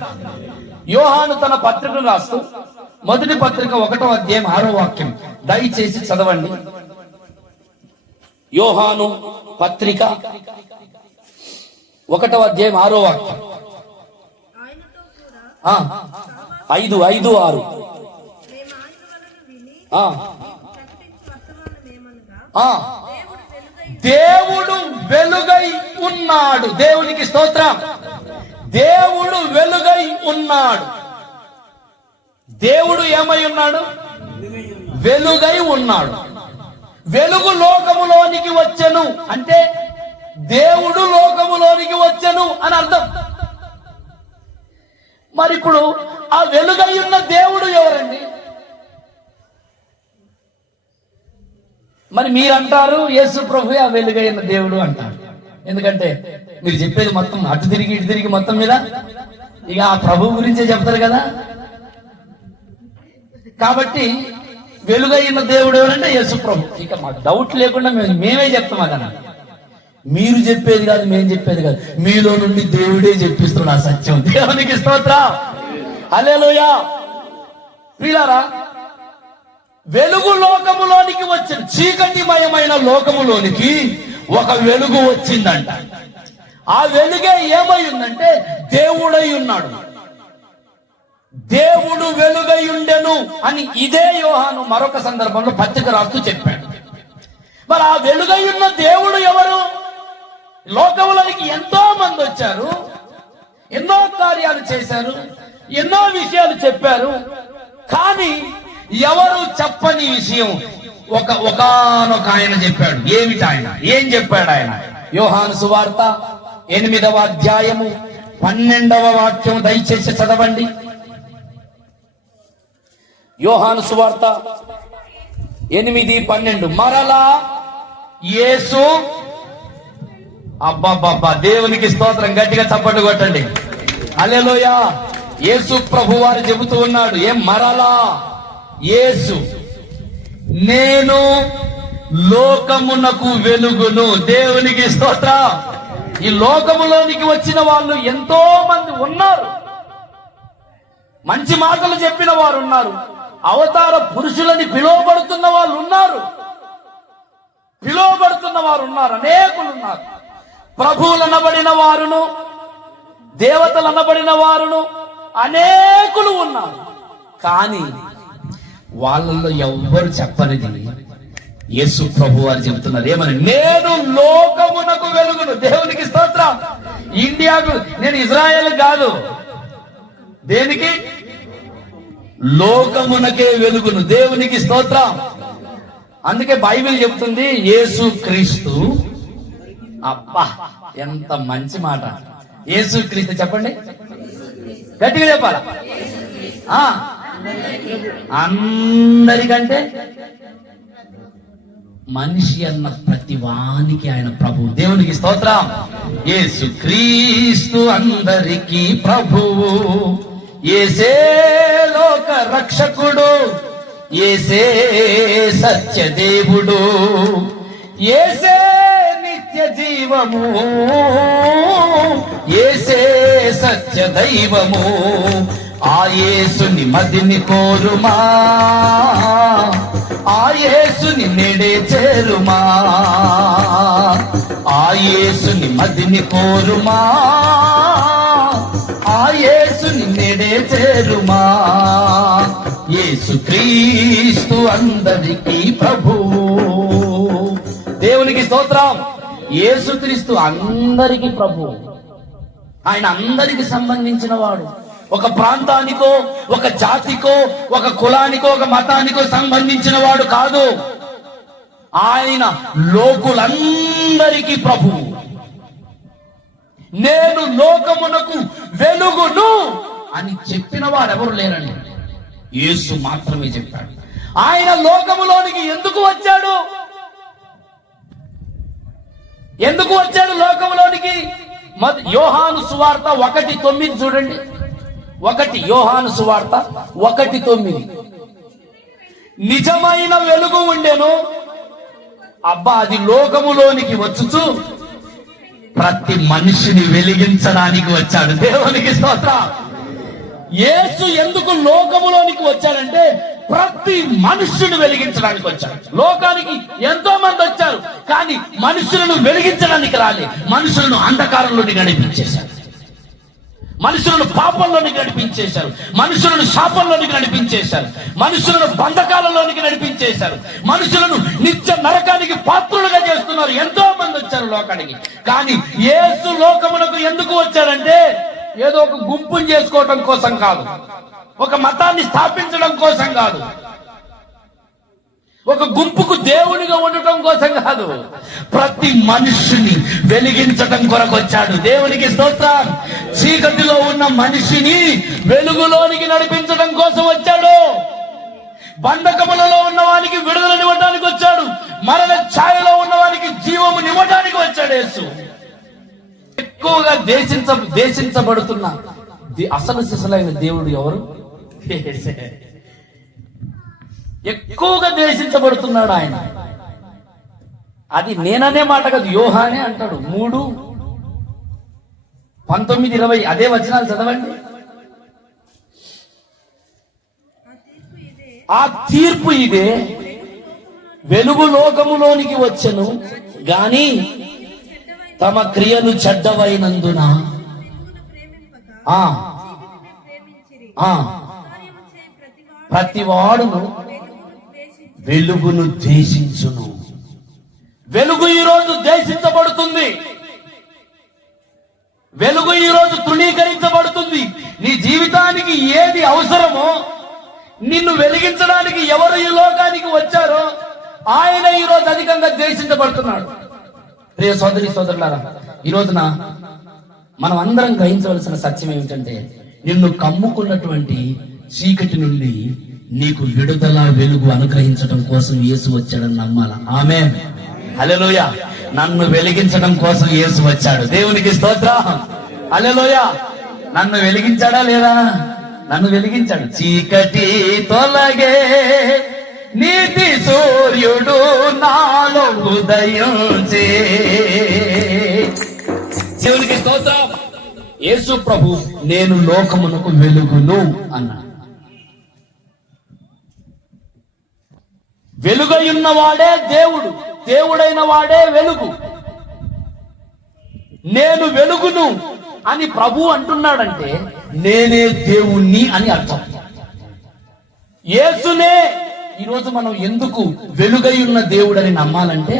యోహాను తన పత్రికను రాస్తూ, మొదటి పత్రిక 1వ అధ్యాయం 6వ వాక్యం దయచేసి చదవండి. యోహాను పత్రిక 1వ అధ్యాయం 6వ వాక్యం. 5:6. దేవుడు వెలుగై ఉన్నాడు. దేవునికి స్తోత్రం. దేవుడు వెలుగై ఉన్నాడు. దేవుడు ఏమై ఉన్నాడు? వెలుగై ఉన్నాడు. వెలుగు లోకములోనికి వచ్చెను అంటే దేవుడు లోకములోనికి వచ్చెను అని అర్థం. మరి ఇప్పుడు ఆ వెలుగై ఉన్న దేవుడు ఎవరండి? మరి మీరంటారు యేసు ప్రభు ఆ వెలుగై ఉన్న దేవుడు అంటారు. ఎందుకంటే మీరు చెప్పేది మొత్తం అటు తిరిగి ఇటు తిరిగి మొత్తం మీద ఇక ఆ ప్రభు గురించే చెప్తారు కదా. కాబట్టి వెలుగైన దేవుడు ఎవరంటే యేసు ప్రభు. ఇక మాకు డౌట్ లేకుండా మేమే చెప్తాం అదన్నా. మీరు చెప్పేది కాదు, మేము చెప్పేది కాదు, మీలో నుండి దేవుడే చెప్పిస్తున్నాడు ఆ సత్యం. దేవునికి స్తోత్రం. హల్లెలూయా. ప్రియులారా, వెలుగు లోకములోనికి వచ్చిన చీకటిమయమైన లోకములోనికి ఒక వెలుగు వచ్చిందంట. ఆ వెలుగే ఏమై ఉందంటే దేవుడై ఉన్నాడు. దేవుడు వెలుగై ఉండెను అని ఇదే యోహాను మరొక సందర్భంలో పత్రిక రాస్తూ చెప్పాడు. మరి ఆ వెలుగై ఉన్న దేవుడు ఎవరు? లోకములోనికి ఎంతో మంది వచ్చారు, ఎన్నో కార్యాలు చేశారు, ఎన్నో విషయాలు చెప్పారు. కానీ ఎవరు చెప్పని విషయం ఒకానొక ఆయన చెప్పాడు. ఏమిటి ఆయన? ఏం చెప్పాడు ఆయన? యోహాను సువార్త 8వ అధ్యాయము 12వ వాక్యం దయచేసి చదవండి. యోహాను సువార్త 8:12. మరలా యేసు, అబ్బబ్బబ్బా, దేవునికి స్తోత్రం. గట్టిగా చప్పట్లు కొట్టండి. హల్లెలూయా. యేసు ప్రభు వారు చెబుతూ ఉన్నాడు. మరలా యేసు, నేను లోకమునకు వెలుగును. దేవునికి స్తోత్రం. ఈ లోకములోనికి వచ్చిన వాళ్ళు ఎంతో మంది ఉన్నారు. మంచి మాటలు చెప్పిన వారు ఉన్నారు. అవతార పురుషులని పిలువబడుతున్న వాళ్ళు ఉన్నారు. అనేకులు ఉన్నారు. ప్రభువులు అనబడిన వారును, దేవతలు అనబడిన వారును అనేకులు ఉన్నారు. కానీ వాళ్ళల్లో ఎవ్వరు చెప్పనిది యేసు ప్రభు వారు చెబుతున్నారు. ఏమని? నేను లోకమునకు వెలుగును. దేవునికి స్తోత్రం. ఇండియాకు, నేను ఇజ్రాయెల్ కాదు, దేనికి? లోకమునకే వెలుగును. దేవునికి స్తోత్రం. అందుకే బైబిల్ చెబుతుంది యేసు క్రీస్తు. అబ్బా, ఎంత మంచి మాట. యేసు క్రీస్తు చెప్పండి, గట్టిగా చెప్పాలా? అందరికంటే మనిషి అన్న ప్రతి వానికి ఆయన ప్రభు. దేవునికి స్తోత్రం. యేసు క్రీస్తు అందరికీ ప్రభువు. యేసే లోక రక్షకుడు, యేసే సత్య దేవుడు, యేసే నిత్య జీవము, యేసే సత్య దైవము. ఆ యేసుని మదిని కోరుమా, ఆ యేసుని నేడే చేరుమా, ఆ యేసుని మదిని కోరుమా, ఆ యేసుని నేడే చేరుమా. యేసు క్రీస్తు అందరికీ ప్రభువు. దేవునికి స్తోత్రం. యేసుక్రీస్తు అందరికీ ప్రభు. ఆయన అందరికి సంబంధించిన వాడు. ఒక ప్రాంతానికో, ఒక జాతికో, ఒక కులానికో, ఒక మతానికో సంబంధించిన వాడు కాదు. ఆయన లోకులందరికీ ప్రభువు. నేను లోకమునకు వెలుగును అని చెప్పిన వారెవరు లేరండి, యేసు మాత్రమే చెప్పాడు. ఆయన లోకములోనికి ఎందుకు వచ్చాడు? ఎందుకు వచ్చాడు లోకములోనికి? యోహాను సువార్త 1:9 చూడండి. యోహాను సువార్త 1:9. నిజమైన వెలుగు ఉండెను, అబ్బా అది లోకములోనికి వచ్చుచు ప్రతి మనిషిని వెలిగించడానికి వచ్చాడు. దేవునికి స్తోత్రం. యేసు ఎందుకు లోకములోనికి వచ్చాడంటే ప్రతి మనుష్యుని వెలిగించడానికి వచ్చాడు. లోకానికి ఎంతో మంది వచ్చారు, కానీ మనుషులను వెలిగించడానికి రాలే. మనుషులను అంధకారంలోకి నడిపించేశారు, మనుషులను పాపంలోనికి నడిపించేశారు, మనుషులను శాపంలోనికి నడిపించేశారు, మనుషులను బంధకాలలోనికి నడిపించేశారు, మనుషులను నిత్య నరకానికి పాత్రులుగా చేస్తున్నారు. ఎంతో మంది వచ్చారు లోకానికి. కానీ యేసు లోకమునకు ఎందుకు వచ్చాడంటే ఏదో ఒక గుంపుని చేసుకోవటం కోసం కాదు, ఒక మతాన్ని స్థాపించడం కోసం కాదు, ఒక గుంపుకు దేవునిగా ఉండటం కోసం కాదు, ప్రతి మనిషిని వెలిగించటం కొరకు వచ్చాడు. దేవునికి స్తోత్రం. చీకటిలో ఉన్న మనిషిని వెలుగులోనికి నడిపించడం కోసం వచ్చాడు. బంధకములలో ఉన్న వానికి విడుదలనివ్వడానికి వచ్చాడు. మరణ ఛాయలో ఉన్న వానికి జీవమునివ్వడానికి వచ్చాడు యేసు. ఎక్కువగా దేశించబడుతున్న అసలు సిసలైన దేవుడు ఎవరు? ఎక్కువగా దేశించబడుతున్నాడు ఆయన. అది నేననే మాట కాదు, యోహానే అంటాడు. 3:19-20 అదే వచనాలు చదవండి. ఆ తీర్పు ఇదే, వెలుగు లోకములోనికి వచ్చెను గాని తమ క్రియలు చెడ్డవైనందున ప్రతివాడును వెలుగును ద్వేషించును. వెలుగు ఈరోజు ద్వేషించబడుతుంది, వెలుగు ఈరోజు తృణీకరించబడుతుంది. నీ జీవితానికి ఏది అవసరమో, నిన్ను వెలిగించడానికి ఎవరు ఈ లోకానికి వచ్చారో ఆయన ఈరోజు అధికంగా ద్వేషించబడుతున్నాడు. ప్రియ సోదరి సోదరులారా, ఈ రోజున మనం అందరం గ్రహించవలసిన సత్యం ఏమిటంటే, నిన్ను కమ్ముకున్నటువంటి చీకటి నుండి నీకు విడుదల వెలుగు అనుగ్రహించడం కోసం యేసు వచ్చాడని నమ్మాల. ఆమేన్, హల్లెలూయా. నన్ను వెలిగించడం కోసం యేసు వచ్చాడు. దేవునికి స్తోత్రం, హల్లెలూయా. నన్ను వెలిగించాడా లేదా? నన్ను వెలిగించాడు. చీకటి తొలగే నీతి సూర్యుడు నాలో ఉదయించే. దేవునికి స్తోత్రం. యేసు ప్రభు నేను లోకమునకు వెలుగును అన్నాడు. వెలుగైన వాడే దేవుడు, దేవుడైన వాడే వెలుగు. నేను వెలుగును అని ప్రభు అంటున్నాడంటే నేనే దేవుణ్ణి అని అర్థం. యేసునే ఈరోజు మనం ఎందుకు వెలుగై ఉన్న దేవుడని నమ్మాలంటే,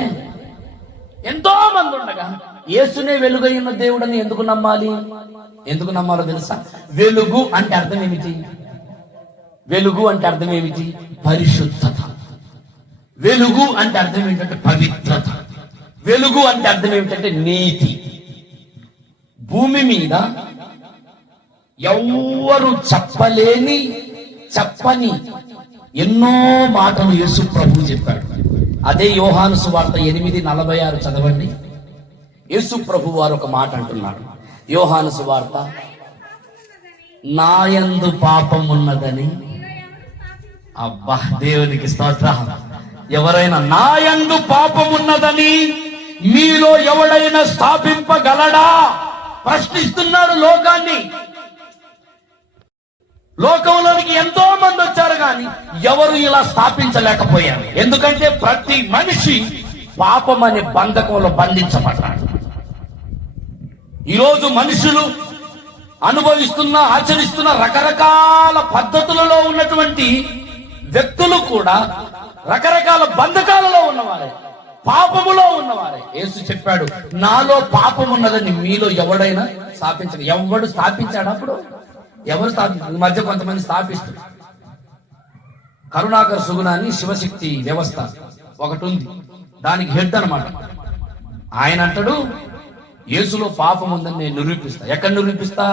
ఎంతో మంది ఉండగా యేసునే వెలుగై ఉన్న దేవుడని ఎందుకు నమ్మాలి? ఎందుకు నమ్మాలో తెలుసా? వెలుగు అంటే అర్థం ఏమిటి? వెలుగు అంటే అర్థం ఏమిటి? పరిశుద్ధత. వెలుగు అంటే అర్థం ఏంటంటే పవిత్రత. వెలుగు అంటే అర్థం ఏమిటంటే నీతి. భూమి మీద ఎవ్వరు చెప్పని ఎన్నో మాటలు యేసు ప్రభు చెప్పాడు. అదే యోహాను సువార్త 8:46 చదవండి. యేసు ప్రభు వారు ఒక మాట అంటున్నాడు. యోహాను సువార్త, నాయందు పాపం ఉన్నదని. అబ్బా, దేవునికి స్తోత్రం. ఎవరైనా నాయందు పాపం ఉన్నదని మీలో ఎవడైనా స్థాపింపగలడా? ప్రశ్నిస్తున్నాడు లోకాన్ని. లోకంలోనికి ఎంతో మంది వచ్చారు, కానీ ఎవరు ఇలా స్థాపించలేకపోయారు. ఎందుకంటే ప్రతి మనిషి పాపం అనే బంధకంలో బంధించబడ్డాడు. ఈరోజు మనుషులు ఆచరిస్తున్న రకరకాల పద్ధతులలో ఉన్నటువంటి వ్యక్తులు కూడా రకరకాల బంధకాలలో ఉన్నవారే. పాపములో ఉన్నవారే. యేసు చెప్పాడు, నాలో పాపం ఉన్నదని మీలో ఎవడైనా స్థాపించడు. ఎవడు స్థాపించాడు? అప్పుడు ఎవరు స్థాపించారు? ఈ మధ్య కొంతమంది స్థాపిస్తారు. కరుణాకర్ సుగుణాని శివశక్తి వ్యవస్థ ఒకటి ఉంది, దానికి హెడ్ అన్నమాట. ఆయన అంటాడు, యేసులో పాపం ఉందని నేను నిరూపిస్తా. ఎక్కడ నిరూపిస్తా?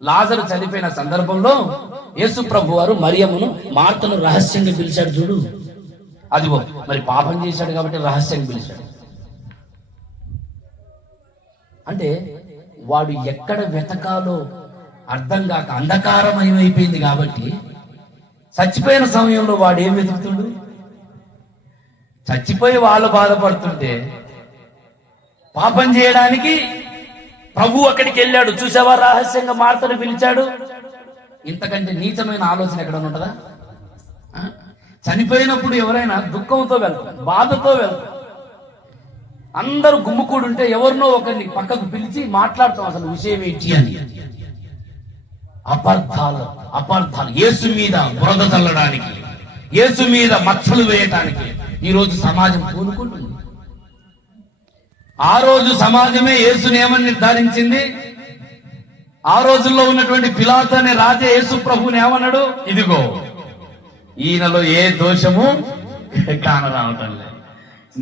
లాజరు చనిపోయిన సందర్భంలో యేసు ప్రభు వారు మరియమ్మను మార్తను రహస్యంగా పిలిచాడు చూడు. అదిగో మరి పాపం చేశాడు కాబట్టి రహస్యంగా పిలిచాడు. అంటే వాడు ఎక్కడ వెతకాలో అర్థం కాక అంధకారమయమైపోయింది కాబట్టి చచ్చిపోయిన సమయంలో వాడు ఏం వెతుకుతుండు? చచ్చిపోయి వాళ్ళు బాధపడుతుంటే పాపం చేయడానికి ప్రభు అక్కడికి వెళ్ళాడు. చూసావా, రహస్యంగా మార్తను పిలిచాడు. ఇంతకంటే నీచమైన ఆలోచన ఎక్కడ ఉంటుందా? చనిపోయినప్పుడు ఎవరైనా దుఃఖంతో వెళ్తారు, బాధతో వెళ్తారు. అందరూ గుమ్ముకూడుంటే ఎవరినో ఒకరిని పక్కకు పిలిచి మాట్లాడతాం, అసలు విషయం ఏంటి అని. అపార్థాలు యేసు మీద బురద చల్లడానికి, యేసు మీద మచ్చలు వేయటానికి ఈరోజు సమాజం పూనుకుంటుంది. ఆ రోజు సమాజమే యేసుని ఏమని నిర్ధారించింది? ఆ రోజుల్లో ఉన్నటువంటి పిలాతు అనే రాజే యేసు ప్రభువుని ఏమన్నాడు? ఇదిగో ఈయనలో ఏ దోషము కానరావటం లేదు,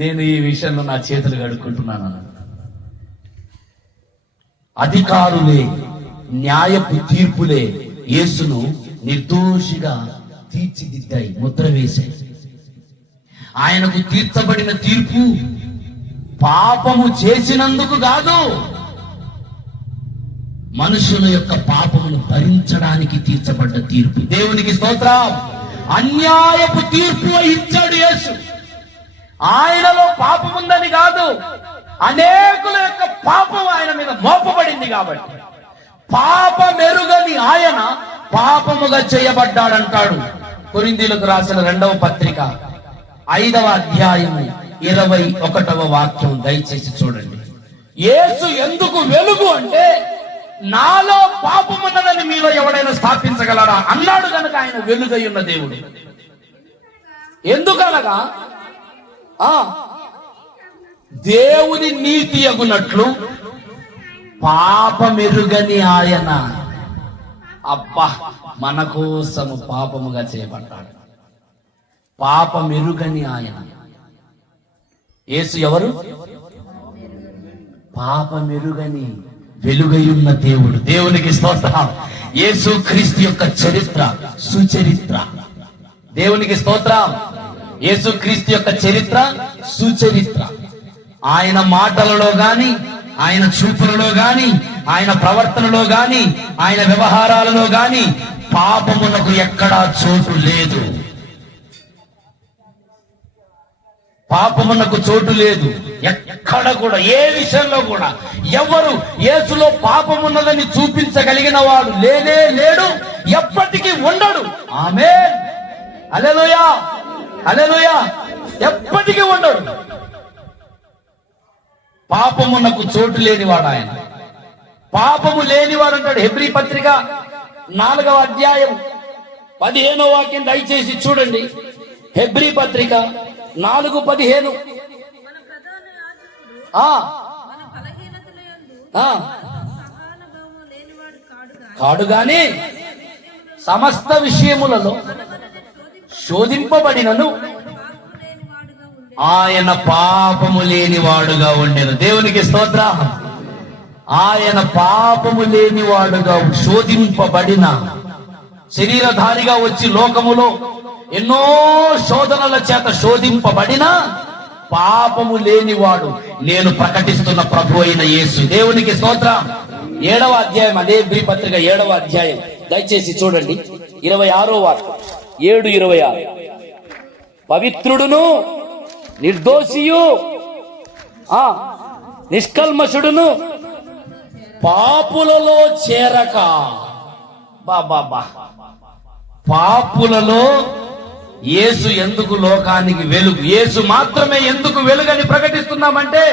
నేను ఈ విషయంలో నా చేతులు కడుక్కుంటున్నాను. అధికారులే, న్యాయపు తీర్పులే యేసును నిర్దోషిగా తీర్చిదిద్దాయి, ముద్ర వేశాయి. ఆయనకు తీర్చబడిన తీర్పు పాపము చేసినందుకు కాదు, మనుషుల యొక్క పాపమును భరించడానికి తీర్చబడ్డ తీర్పు. దేవునికి స్తోత్రం. అన్యాయపు తీర్పు ఇచ్చాడు యేసు. ఆయనలో పాపం ఉందని కాదు, అనేకుల యొక్క పాపం ఆయన మీద మోపబడింది కాబట్టి పాపమెరుగని ఆయన పాపముగా చేయబడ్డాడంటాడు. కొరింథీయులకు రాసిన 2వ పత్రిక 5వ అధ్యాయము 21వ వాక్యం దయచేసి చూడండి. యేసు ఎందుకు వెలుగు అంటే, నాలో పాపమున్నదని మీలో ఎవడైనా స్థాపించగలరా అన్నాడు కనుక ఆయన వెలుగై ఉన్న దేవుడు. ఎందుకనగా దేవుని నీతి అగునట్లు పాపమెరుగని ఆయన అబ్బా మన కోసము పాపముగా చేయబడ్డాడు. పాపమెరుగని ఆయన. యేసు ఎవరు? పాపమెరుగని వెలుగయున్న దేవుడు. దేవునికి స్తోత్రం. యేసు క్రీస్తు యొక్క చరిత్ర సుచరిత్ర. దేవునికి స్తోత్రం. యేసు క్రీస్తు యొక్క చరిత్ర సుచరిత్ర. ఆయన మాటలలో గాని, ఆయన చూపులలో గాని, ఆయన ప్రవర్తనలో గాని, ఆయన వ్యవహారాలలో గాని పాపమునకు ఎక్కడా చోటు లేదు. పాపమునకు చోటు లేదు ఎక్కడ కూడా, ఏ విషయంలో కూడా. ఎవరు యేసులో పాపమున్నదని చూపించగలిగిన వాడు లేనే లేడు, ఎప్పటికీ ఉండడు. ఆమేన్, హల్లెలూయా, హల్లెలూయా. ఎప్పటికీ ఉండడు. పాపమునకు చోటు లేనివాడు ఆయన. పాపము లేనివాడు అంటాడు. హెబ్రీ పత్రిక 4వ అధ్యాయం 15వ వాక్యం దయచేసి చూడండి. హెబ్రీ పత్రిక 4:15. కాడు గాని సమస్త విషయములలో శోధింపబడినను ఆయన పాపము లేనివాడుగా ఉండెను. దేవునికి స్తోత్రం. ఆయన పాపము లేనివాడుగా శోధింపబడిన, శరీరధారిగా వచ్చి లోకములో ఎన్నో శోధనల చేత శోధింపబడిన పాపము లేనివాడు నేను ప్రకటిస్తున్న ప్రభు అయిన యేసు. దేవునికి స్తోత్రం. 7వ అధ్యాయం, అదే హెబ్రీ పత్రిక 7వ అధ్యాయం దయచేసి చూడండి. 26వ వాక్యం, 7:26. పవిత్రుడును నిర్దోషియు నిష్కల్మషుడును పాపులలో చేరక. బాబా, పాపులలో యేసు ఎందుకు లోకానికి వెలుగు? యేసు మాత్రమే ఎందుకు వెలుగని ప్రకటిస్తున్నామంటే,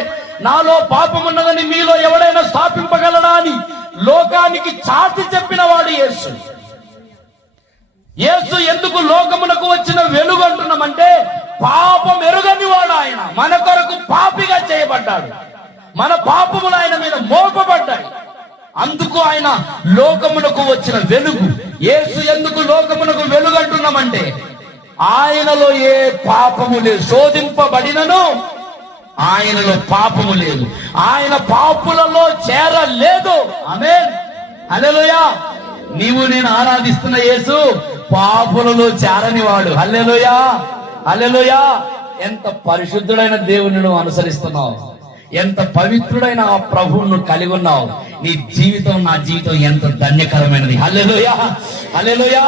నాలో పాపమున్నదని మీలో ఎవడైనా స్థాపింపగలడా అని లోకానికి చాటి చెప్పిన వాడు యేసు. యేసు ఎందుకు లోకమునకు వచ్చిన వెలుగు అంటున్నామంటే, పాపం ఎరుగని వాడు ఆయన. ఆయన మన కొరకు పాపిగా చేయబడ్డాడు. మన పాపములు ఆయన మీద మోపబడ్డాయి. అందుకు ఆయన లోకమునకు వచ్చిన వెలుగు. యేసు ఎందుకు లోకమునకు వెలుగు అంటున్నామంటే ఆయనలో ఏ పాపము లేదు. శోధింపబడినను ఆయనలో పాపము లేదు. ఆయన పాపులలో చేరలేదు. ఆమేన్, హల్లెలూయా. నీవు నేను ఆరాధిస్తున్న యేసు పాపులలో చేరని వాడు. హల్లెలూయా, హల్లెలూయా. ఎంత పరిశుద్ధుడైన దేవుని నువ్వు అనుసరిస్తున్నావు, ఎంత పవిత్రుడైన ఆ ప్రభువును కలిగి ఉన్నావు. నీ జీవితం, నా జీవితం ఎంత ధన్యకరమైనది. హల్లెలూయా, హల్లెలూయా.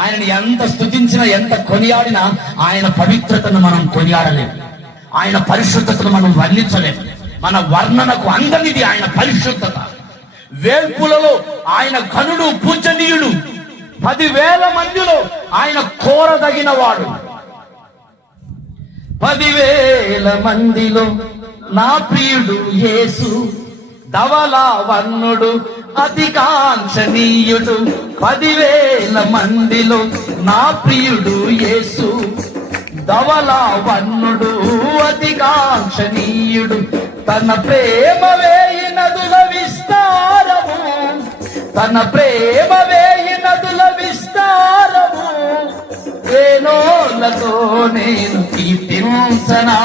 ఆయనని ఎంత స్తుతించినా, ఎంత కొనియాడినా ఆయన పవిత్రతను మనం కొనియాడలేము. ఆయన పరిశుద్ధతను మనం వర్ణించలేము. మన వర్ణనకు అందనిది ఆయన పరిశుద్ధత. వేల్పులలో ఆయన ఘనుడు, పూజనీయుడు. 10,000 మందిలో ఆయన కోరదగిన వాడు. 10,000 మందిలో నా ప్రియుడు యేసు, ధవళ వర్ణుడు, అతి కాంక్షణీయుడు. 10,000 మందిలో నా ప్రియుడు యేసు, ధవళ వర్ణుడు, అతి కాంక్షణీయుడు. తన ప్రేమ 1000 నదుల విస్తారము, తన ప్రేమ 1000 నదుల విస్తారము. వేణోళ్ళతో నేను కీర్తించనా,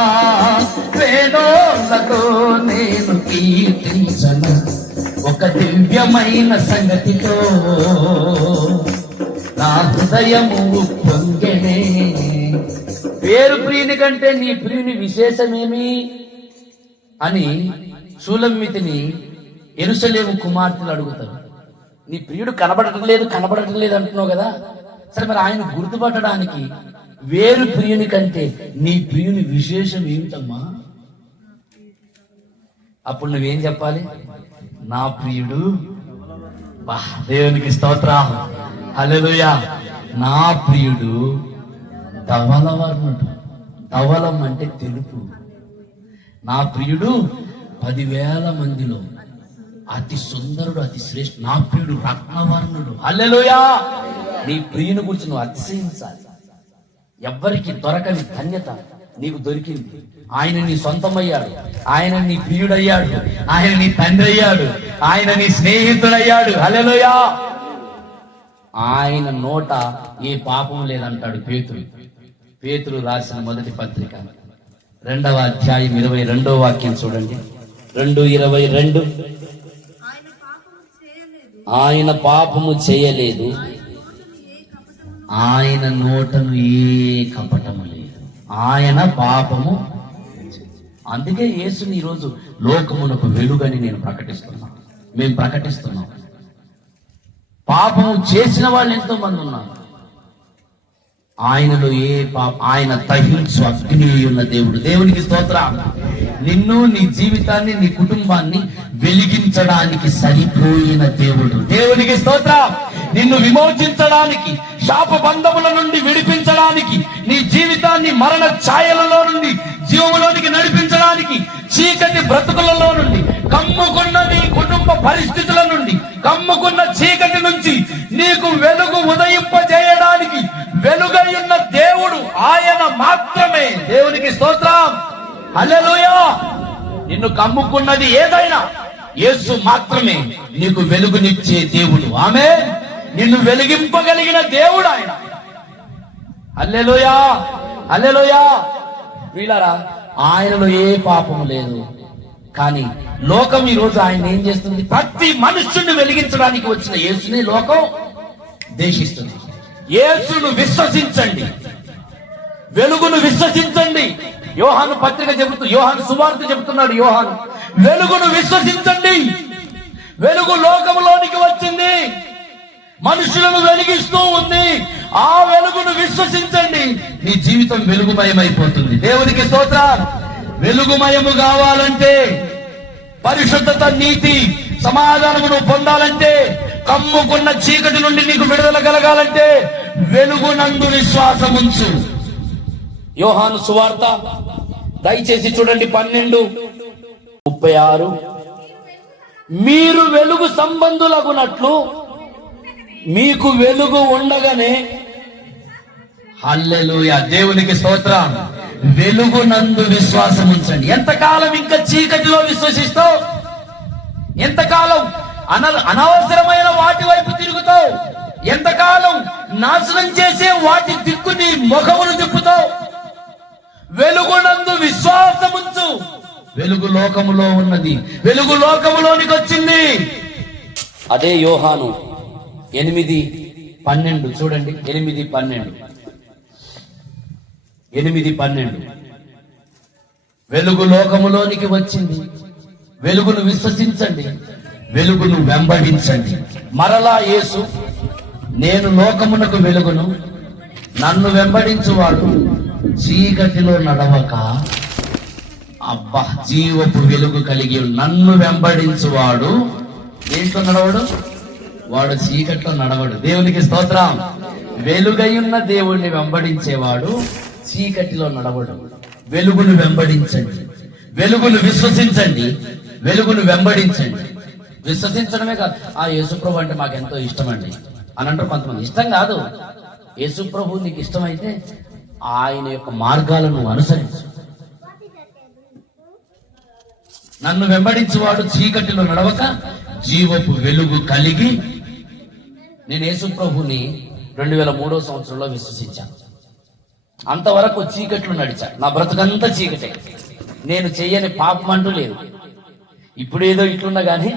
వేణోళ్ళతో నేను కీర్తించనా. ఒక దివ్యమైన సంగతితో నా హృదయము పొంగెనే. పేరు ప్రియుని కంటే నీ ప్రియుని విశేషమేమి అని షూలమ్మితిని యెరూషలేము కుమార్తెలు అడుగుతారు. నీ ప్రియుడు కనబడటం లేదు అంటున్నావు కదా. సరే, మరి ఆయన గుర్తుపట్టడానికి వేరు ప్రియుని కంటే నీ ప్రియుని విశేషం ఏమిటమ్మా? అప్పుడు నువ్వేం చెప్పాలి? నా ప్రియుడు, దేవునికి స్తోత్రం, హల్లెలూయా. నా ప్రియుడు ధవళ వర్ణుడు. ధవళం అంటే తెలుపు. నా ప్రియుడు 10,000 మందిలో అతి సుందరుడు, అతి శ్రేష్ఠ. నా ప్రియుడు రత్నవర్ణుడు. హల్లెలూయా. నీ ప్రియుని గురించి నువ్వు అతిశయించాలి. ఎవ్వరికి దొరకని ధన్యత నీకు దొరికింది. ఆయన నీ సొంతమయ్యాడు, ఆయన నీ ప్రియుడయ్యాడు, ఆయన నీ తండ్రి అయ్యాడు, ఆయన నీ స్నేహితుడయ్యాడు. హల్లెలూయా. ఆయన నోట ఏ పాపం లేదంటాడు పేతురు రాసిన మొదటి పత్రిక 2వ అధ్యాయం 22వ వాక్యం చూడండి. 2:22. ఆయన పాపము చేయలేదు, ఆయన నోటను ఏ కపటము లేదు. ఆయన పాపము. అందుకే యేసుని ఈరోజు లోకమునకు వెలుగని నేను ప్రకటిస్తున్నాను, మేము ప్రకటిస్తున్నాం. పాపము చేసిన వాళ్ళు ఎంతో మంది ఉన్నారు. ఆయనలో ఏ ఆయన దహించు అగ్ని ఉన్న దేవుడు. దేవునికి స్తోత్రం. నిన్ను, నీ జీవితాన్ని, నీ కుటుంబాన్ని వెలిగించడానికి సరిపోయిన దేవుడు. దేవునికి స్తోత్రం. నిన్ను విమోచించడానికి, శాప బంధముల నుండి విడిపించడానికి, నీ జీవితాన్ని మరణ ఛాయలలో నుండి జీవములోనికి నడిపించడానికి, చీకటి బ్రతుకులలో నుండి, కమ్ముకున్న నీ కుటుంబ పరిస్థితుల నుండి, కమ్ముకున్న చీకటి నుంచి నీకు వెలుగు ఉదయింపజేయడానికి వెలుగై ఉన్న దేవుడు ఆయన మాత్రమే. దేవునికి స్తోత్రం, హల్లెలూయా. నిన్ను కమ్ముకున్నది ఏదైనా యేసు మాత్రమే నీకు వెలుగునిచ్చే దేవుడు. ఆమేన్. నిన్ను వెలిగింపగలిగిన దేవుడు ఆయన. హల్లెలూయా, హల్లెలూయా. వీళ్ళారా, ఆయనలో ఏ పాపము లేదు. కానీ లోకం ఈ రోజు ఆయన ఏం చేస్తుంది? ప్రతి మనుష్యుడిని వెలిగించడానికి వచ్చిన యేసుని లోకం దేశిస్తుంది. యేసును విశ్వసించండి, వెలుగును విశ్వసించండి. యోహాను పత్రిక యోహాను సువార్త చెబుతున్నాడు. యోహాను, వెలుగును విశ్వసించండి. వెలుగు లోకములోనికి వచ్చింది, మనుషులను వెలిగిస్తూ ఉంది. ఆ వెలుగును విశ్వసించండి, నీ జీవితం వెలుగుమయమైపోతుంది. దేవునికి స్తోత్రం. వెలుగుమయము కావాలంటే, పరిశుద్ధత, నీతి, సమాధానమును పొందాలంటే, కమ్ముకున్న చీకటి నుండి నీకు విడుదల కలగాలంటే వెలుగునందు విశ్వాసముంచు. యోహాను సువార్త దయచేసి చూడండి 12:36. మీరు వెలుగు సంబంధులగునట్లు మీకు వెలుగు ఉండగానే. హల్లెలూయా, దేవునికి స్తోత్రం. వెలుగునందు విశ్వాసం ఉంచండి. ఎంతకాలం ఇంకా చీకటిలో విశ్వసిస్తావు? ఎంతకాలం అనవసరమైన వాటి వైపు తిరుగుతావు? ఎంతకాలం నాశనం చేసే వాటి దిక్కు నీ ముఖమును తిప్పుతావు? వెలుగునందు విశ్వాసముంచు. వెలుగు లోకములో ఉన్నది, వెలుగు లోకములోనికి వచ్చింది. అదే యోహాను 8:12 చూడండి. 8:12 వెలుగు లోకములోనికి వచ్చింది. వెలుగును విశ్వసించండి, వెలుగును వెంబడించండి. మరలా యేసు, నేను లోకమునకు వెలుగును, నన్ను వెంబడించువాడు చీకటిలో నడవక అబ్బా జీవపు వెలుగు కలిగి నన్ను వెంబడించువాడు దేంట్లో నడవడు? వాడు చీకట్లో నడవడు. దేవునికి స్తోత్రం. వెలుగయున్న దేవుణ్ణి వెంబడించేవాడు చీకటిలో నడవడు. వెలుగును వెంబడించండి, వెలుగును విశ్వసించండి, వెలుగును వెంబడించండి. విశ్వసించడమే కాదు, ఆ యేసుప్రభు అంటే మాకు ఎంతో ఇష్టం అండి అని అంటారు కొంతమంది. ఇష్టం కాదు. యేసుప్రభు నీకు ఇష్టమైతే ఆయన యొక్క మార్గాలను అనుసరించు. నన్ను వెంబడించువాడు చీకటిలో నడవక జీవపు వెలుగు కలిగి. నేను యేసుప్రభుని 2003 సంవత్సరంలో విశ్వసించాను. అంతవరకు చీకట్లు నడిచా. నా బ్రతుకంతా చీకటే. నేను చెయ్యని పాపం అంటూ లేదు. ఇప్పుడు ఏదో ఇట్లున్నా గానీ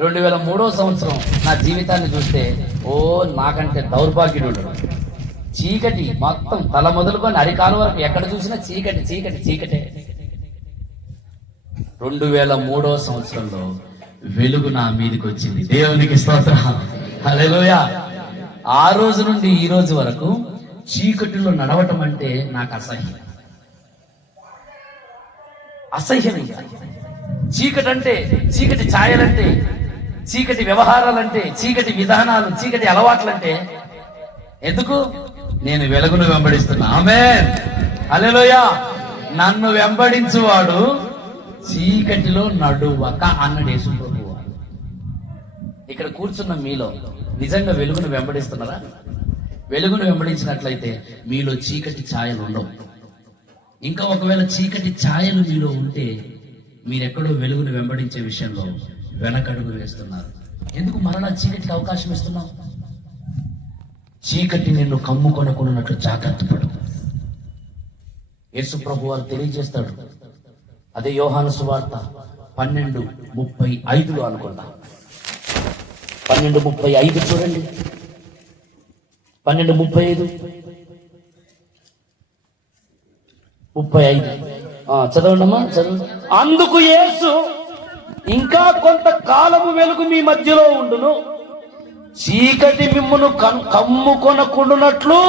2003 సంవత్సరం నా జీవితాన్ని చూస్తే నాకంటే దౌర్భాగ్యుడు. చీకటి మొత్తం తల మొదలుకొని అరికాలు వరకు ఎక్కడ చూసినా చీకటి చీకటి చీకటే. 2003 సంవత్సరంలో వెలుగు నా మీదకి వచ్చింది. దేవునికి స్తోత్రం. హల్లెలూయా. ఆ రోజు నుండి ఈ రోజు వరకు చీకటిలో నడవటం అంటే నాకు అసహ్యం. చీకటి అంటే, చీకటి ఛాయలంటే, చీకటి వ్యవహారాలంటే, చీకటి విధానాలు, చీకటి అలవాట్లంటే ఎందుకు? నేను వెలుగును వెంబడిస్తున్నా. ఆమేన్. హల్లెలూయా. నన్ను వెంబడించువాడు చీకటిలో నడువక అన్నాడు యేసుప్రభువు. ఇక్కడ కూర్చున్న మీలో నిజంగా వెలుగును వెంబడిస్తున్నారా? వెలుగును వెంబడించినట్లయితే మీలో చీకటి ఛాయలు ఉండవు. ఇంకా ఒకవేళ చీకటి ఛాయలు మీలో ఉంటే మీరెక్కడో వెలుగును వెంబడించే విషయంలో వెనకడుగు వేస్తున్నారు. ఎందుకు మరలా చీకటికి అవకాశం ఇస్తున్నావు? చీకటి నిన్ను కమ్ముకొనకున్నట్లు జాగ్రత్త పడు. యేసు ప్రభు వారు తెలియజేస్తాడు. అదే యోహాను సువార్త 12:35 అనుకుంటా. 12:35 చూడండి. 12:35 చదవండమ్మా, చదవండి. అందుకు యేసు, ఇంకా కొంతకాలము వెలుగు మీ మధ్యలో ఉండును, చీకటి మిమ్మును కమ్ముకొనకుండునట్లు.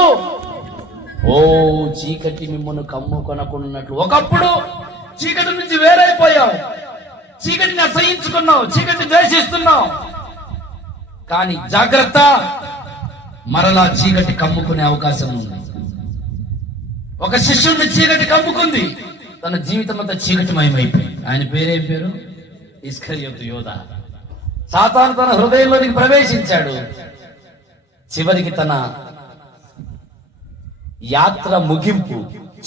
చీకటి మిమ్మును కమ్ముకొనకుండునట్లు. ఒకప్పుడు చీకటి నుంచి వేరైపోయావు, చీకటిని అసహించుకున్నావు, చీకటిని ద్వేషిస్తున్నావు. కానీ జాగ్రత్త, మరలా చీకటి కమ్ముకునే అవకాశం ఉంది. ఒక శిష్యుడిని చీకటి కమ్ముకుంది. తన జీవితం అంతా చీకటిమయమైపోయింది. ఆయన పేరేం పేరు? ఇస్కరియోతు యోధ. సాతాను తన హృదయంలోనికి ప్రవేశించాడు. చివరికి తన యాత్ర ముగింపు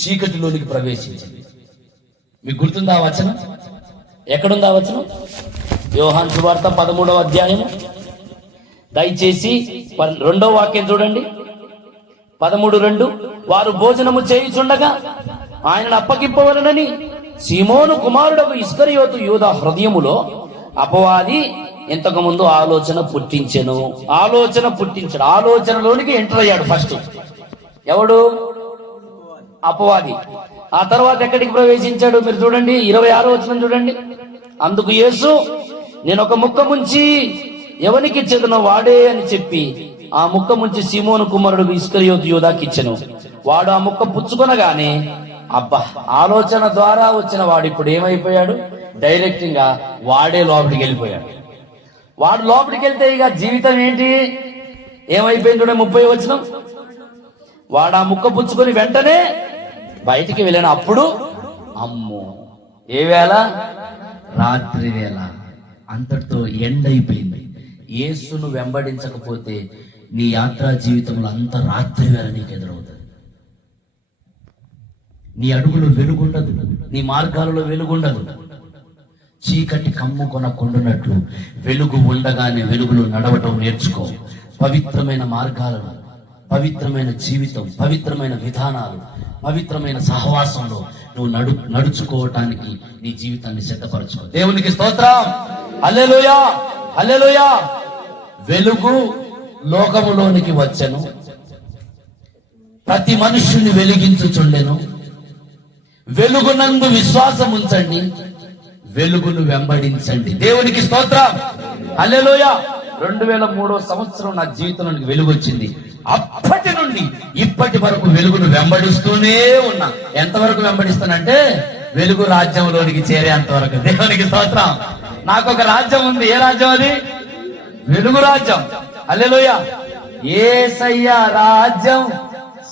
చీకటిలోనికి ప్రవేశించింది. మీకు గుర్తుందా వచనం? ఎక్కడుందా వచనం? యోహాను సువార్త 13వ అధ్యాయం దయచేసి 2వ వాక్యం చూడండి. 13:2 వారు భోజనము చేయుచుండగా ఆయనను అప్పగింపవలనని సీమోను కుమారుడకు ఇస్కరియోతు యూద హృదయములో అపవాది ఇంతకు ముందు ఆలోచన పుట్టించాడు. ఆలోచనలోనికి ఎంటర్ అయ్యాడు. ఫస్ట్ ఎవడు? అపవాది. ఆ తర్వాత ఎక్కడికి ప్రవేశించాడు? మీరు చూడండి, 26వ వచనం చూడండి. అందుకు యేసు, నేను ఒక ముక్క ముంచి ఎవనికి చెందిన వాడే అని చెప్పి ఆ ముక్క ముంచి సీమోను కుమారుడు ఇస్కరియోతు యూదాకి ఇచ్చెను. వాడు ఆ ముక్క పుచ్చుకొనగానే ఆలోచన ద్వారా వచ్చిన వాడు ఇప్పుడు ఏమైపోయాడు? డైరెక్ట్ గా వాడే లోపలికి వెళ్ళిపోయాడు. వాడు లోపలికి వెళ్తే ఇక జీవితం ఏంటి? ఏమైపోయింది చూడండి 30వ వచనం. వాడు ఆ ముక్క పుచ్చుకొని వెంటనే బయటికి వెళ్ళాను. అప్పుడు అమ్మో, ఏ వేళ? రాత్రి వేళ. అంతటితో ఎండ్ అయిపోయింది. యేసును వెంబడించకపోతే నీ యాత్రా జీవితంలో అంత రాత్రి వేళ నీకు ఎదురవుతుంది. నీ అడుగులో వెలుగుండదు, నీ మార్గాలలో వెలుగుండదు. చీకటి కమ్ముకొనకుండునట్లు వెలుగు ఉండగానే వెలుగులో నడవటం నేర్చుకో. పవిత్రమైన మార్గాలను, పవిత్రమైన జీవితం, పవిత్రమైన విధానాలు, పవిత్రమైన సహవాసంలో నువ్వు నడుచుకోవటానికి నీ జీవితాన్ని సిద్ధపరచుకో. దేవునికి స్తోత్రం. హల్లెలూయా, హల్లెలూయా. వెలుగు లోకములోనికి వచ్చెను, ప్రతి మనుష్యుని వెలిగించుచుండెను. వెలుగునందు విశ్వాసం ఉంచండి, వెలుగును వెంబడించండి. దేవునికి స్తోత్రం. హల్లెలూయా. 2003 సంవత్సరం నా జీవితంలోనికి వెలుగు వచ్చింది. అప్పటి నుండి ఇప్పటి వరకు వెలుగును వెంబడిస్తూనే ఉన్నా. ఎంతవరకు వెంబడిస్తానంటే వెలుగు రాజ్యంలోనికి చేరేంత వరకు. దేవునికి స్తోత్రం. నాకు ఒక రాజ్యం ఉంది. ఏ రాజ్యం అది? వెలుగు రాజ్యం. హల్లెలూయా. యేసయ్య రాజ్యం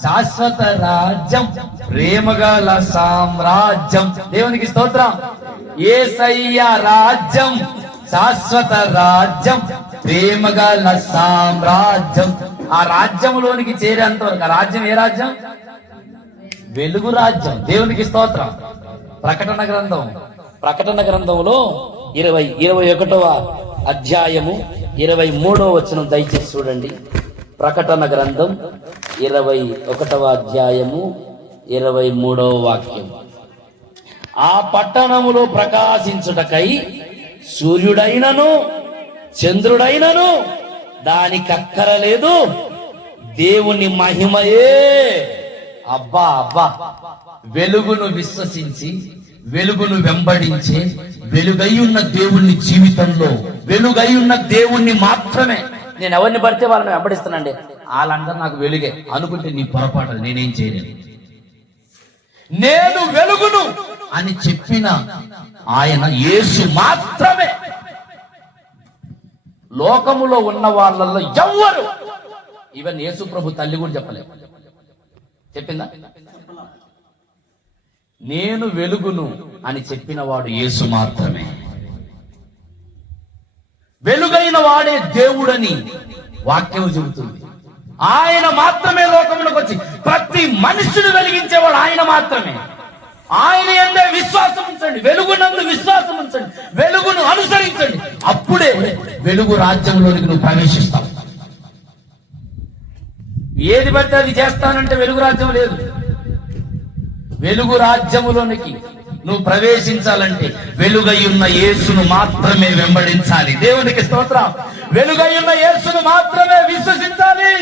శాశ్వత రాజ్యం, ప్రేమగల సామ్రాజ్యం. దేవునికి స్తోత్రం. యేసయ్య రాజ్యం శాశ్వత రాజ్యం, ప్రేమగల సామ్రాజ్యం. ఆ రాజ్యంలోనికి చేరేంత వరకు. ఆ రాజ్యం ఏ రాజ్యం? వెలుగు రాజ్యం. దేవునికి స్తోత్రం. ప్రకటన గ్రంథంలో 21వ అధ్యాయము 23వ వచనం దయచేసి చూడండి. ప్రకటన గ్రంథం 21వ అధ్యాయము 23వ వాక్యం. ఆ పట్టణములో ప్రకాశించుటకై సూర్యుడైనను చంద్రుడైనను దానికక్కరలేదు, దేవుని మహిమయే. అబ్బా అబ్బా. వెలుగును విశ్వసించి, వెలుగును వెంబడించే, వెలుగై ఉన్న దేవుని జీవితంలో వెలుగై ఉన్న దేవుణ్ణి మాత్రమే. నేను ఎవరిని పడితే వాళ్ళని వెంబడిస్తానండి, వాళ్ళందరూ నాకు వెలుగే అనుకుంటే నీ పొరపాటు. నేనేం చేయలేను. నేను వెలుగును అని చెప్పిన ఆయన యేసు మాత్రమే. లోకములో ఉన్న వాళ్ళల్లో ఎవ్వరు, ఈవెన్ యేసు ప్రభు తల్లి కూడా చెప్పలేదు. చెప్పిందా? నేను వెలుగును అని చెప్పిన వాడు యేసు మాత్రమే. వెలుగైన వాడే దేవుడని వాక్యం చెబుతుంది. ఆయన మాత్రమే లోకములకు వచ్చి ప్రతి మనుషుడు వెలిగించేవాడు ఆయన మాత్రమే. ఆయన యందే విశ్వాసం ఉంచండి, వెలుగునందు విశ్వాసం ఉంచండి, వెలుగును అనుసరించండి. అప్పుడే వెలుగు రాజ్యంలోనికి నువ్వు ప్రవేశిస్తావు. ఏది పడితే అది చేస్తానంటే వెలుగు రాజ్యం లేదు. వెలుగు రాజ్యములోనికి నువ్వు ప్రవేశించాలంటే వెలుగై ఉన్న యేసును మాత్రమే వెంబడించాలి. దేవునికి స్తోత్రం. వెలుగై ఉన్న యేసును మాత్రమే విశ్వసించాలి.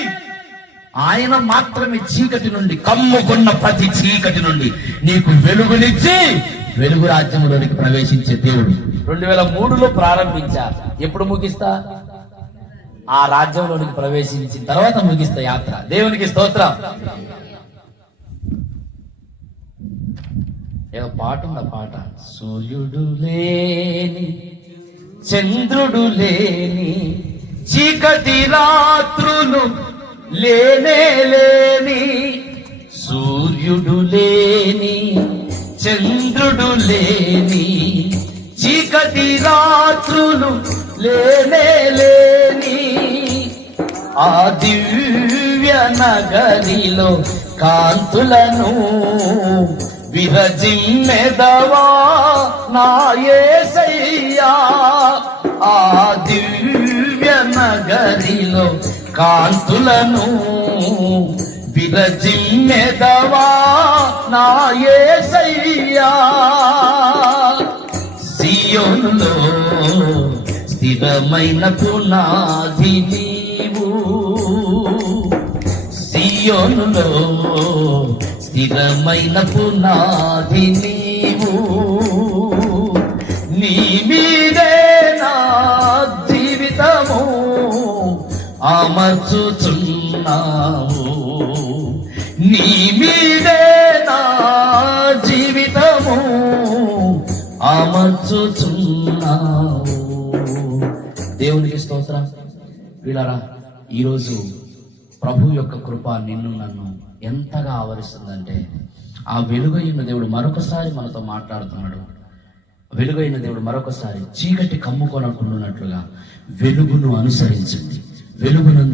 ఆయన మాత్రమే చీకటి నుండి, కమ్ముకున్న ప్రతి చీకటి నుండి నీకు వెలుగునిచ్చి వెలుగు రాజ్యంలోనికి ప్రవేశించే దేవుడు. 2003లో ప్రారంభించా. ఎప్పుడు ముగిస్తా? ఆ రాజ్యంలోనికి ప్రవేశించిన తర్వాత ముగిస్తా యాత్ర. దేవునికి స్తోత్రం. ఏదో పాట ఉందా? పాట. సూర్యుడు లేని చంద్రుడు లేని చీకటి రాత్రులు లేనే లేని, సూర్యుడు లేని చంద్రుడు లేని చీకటి రాత్రులు లేనే లేని, ఆ దివ్య నగరిలో కాంతులను విరజిమ్మెదవా నా యేసయ్యా. ఆ దివ్య నగరిలో కాంతులను విరజిమ్మెదవా నా యేసయ్యా. సియోనులో స్థిరమైన పునాది నీవు, సియోనులో స్థిరమైన పునాది నీవు, నీ మీదే నా జీవితము అమర్చుచున్నావు, నీ మీదే నా జీవితము అమర్చుచున్నావు. దేవునికి స్తోత్రం. వీళ్ళరా, ఈరోజు ప్రభు యొక్క కృప నిన్ను నన్ను ఎంతగా ఆవరిస్తుందంటే, ఆ వెలుగైన దేవుడు మరొకసారి మనతో మాట్లాడుతున్నాడు. వెలుగైన దేవుడు మరొకసారి చీకటి కమ్ముకొనకుండునట్లుగా వెలుగును అనుసరించండి, వెలుగునందు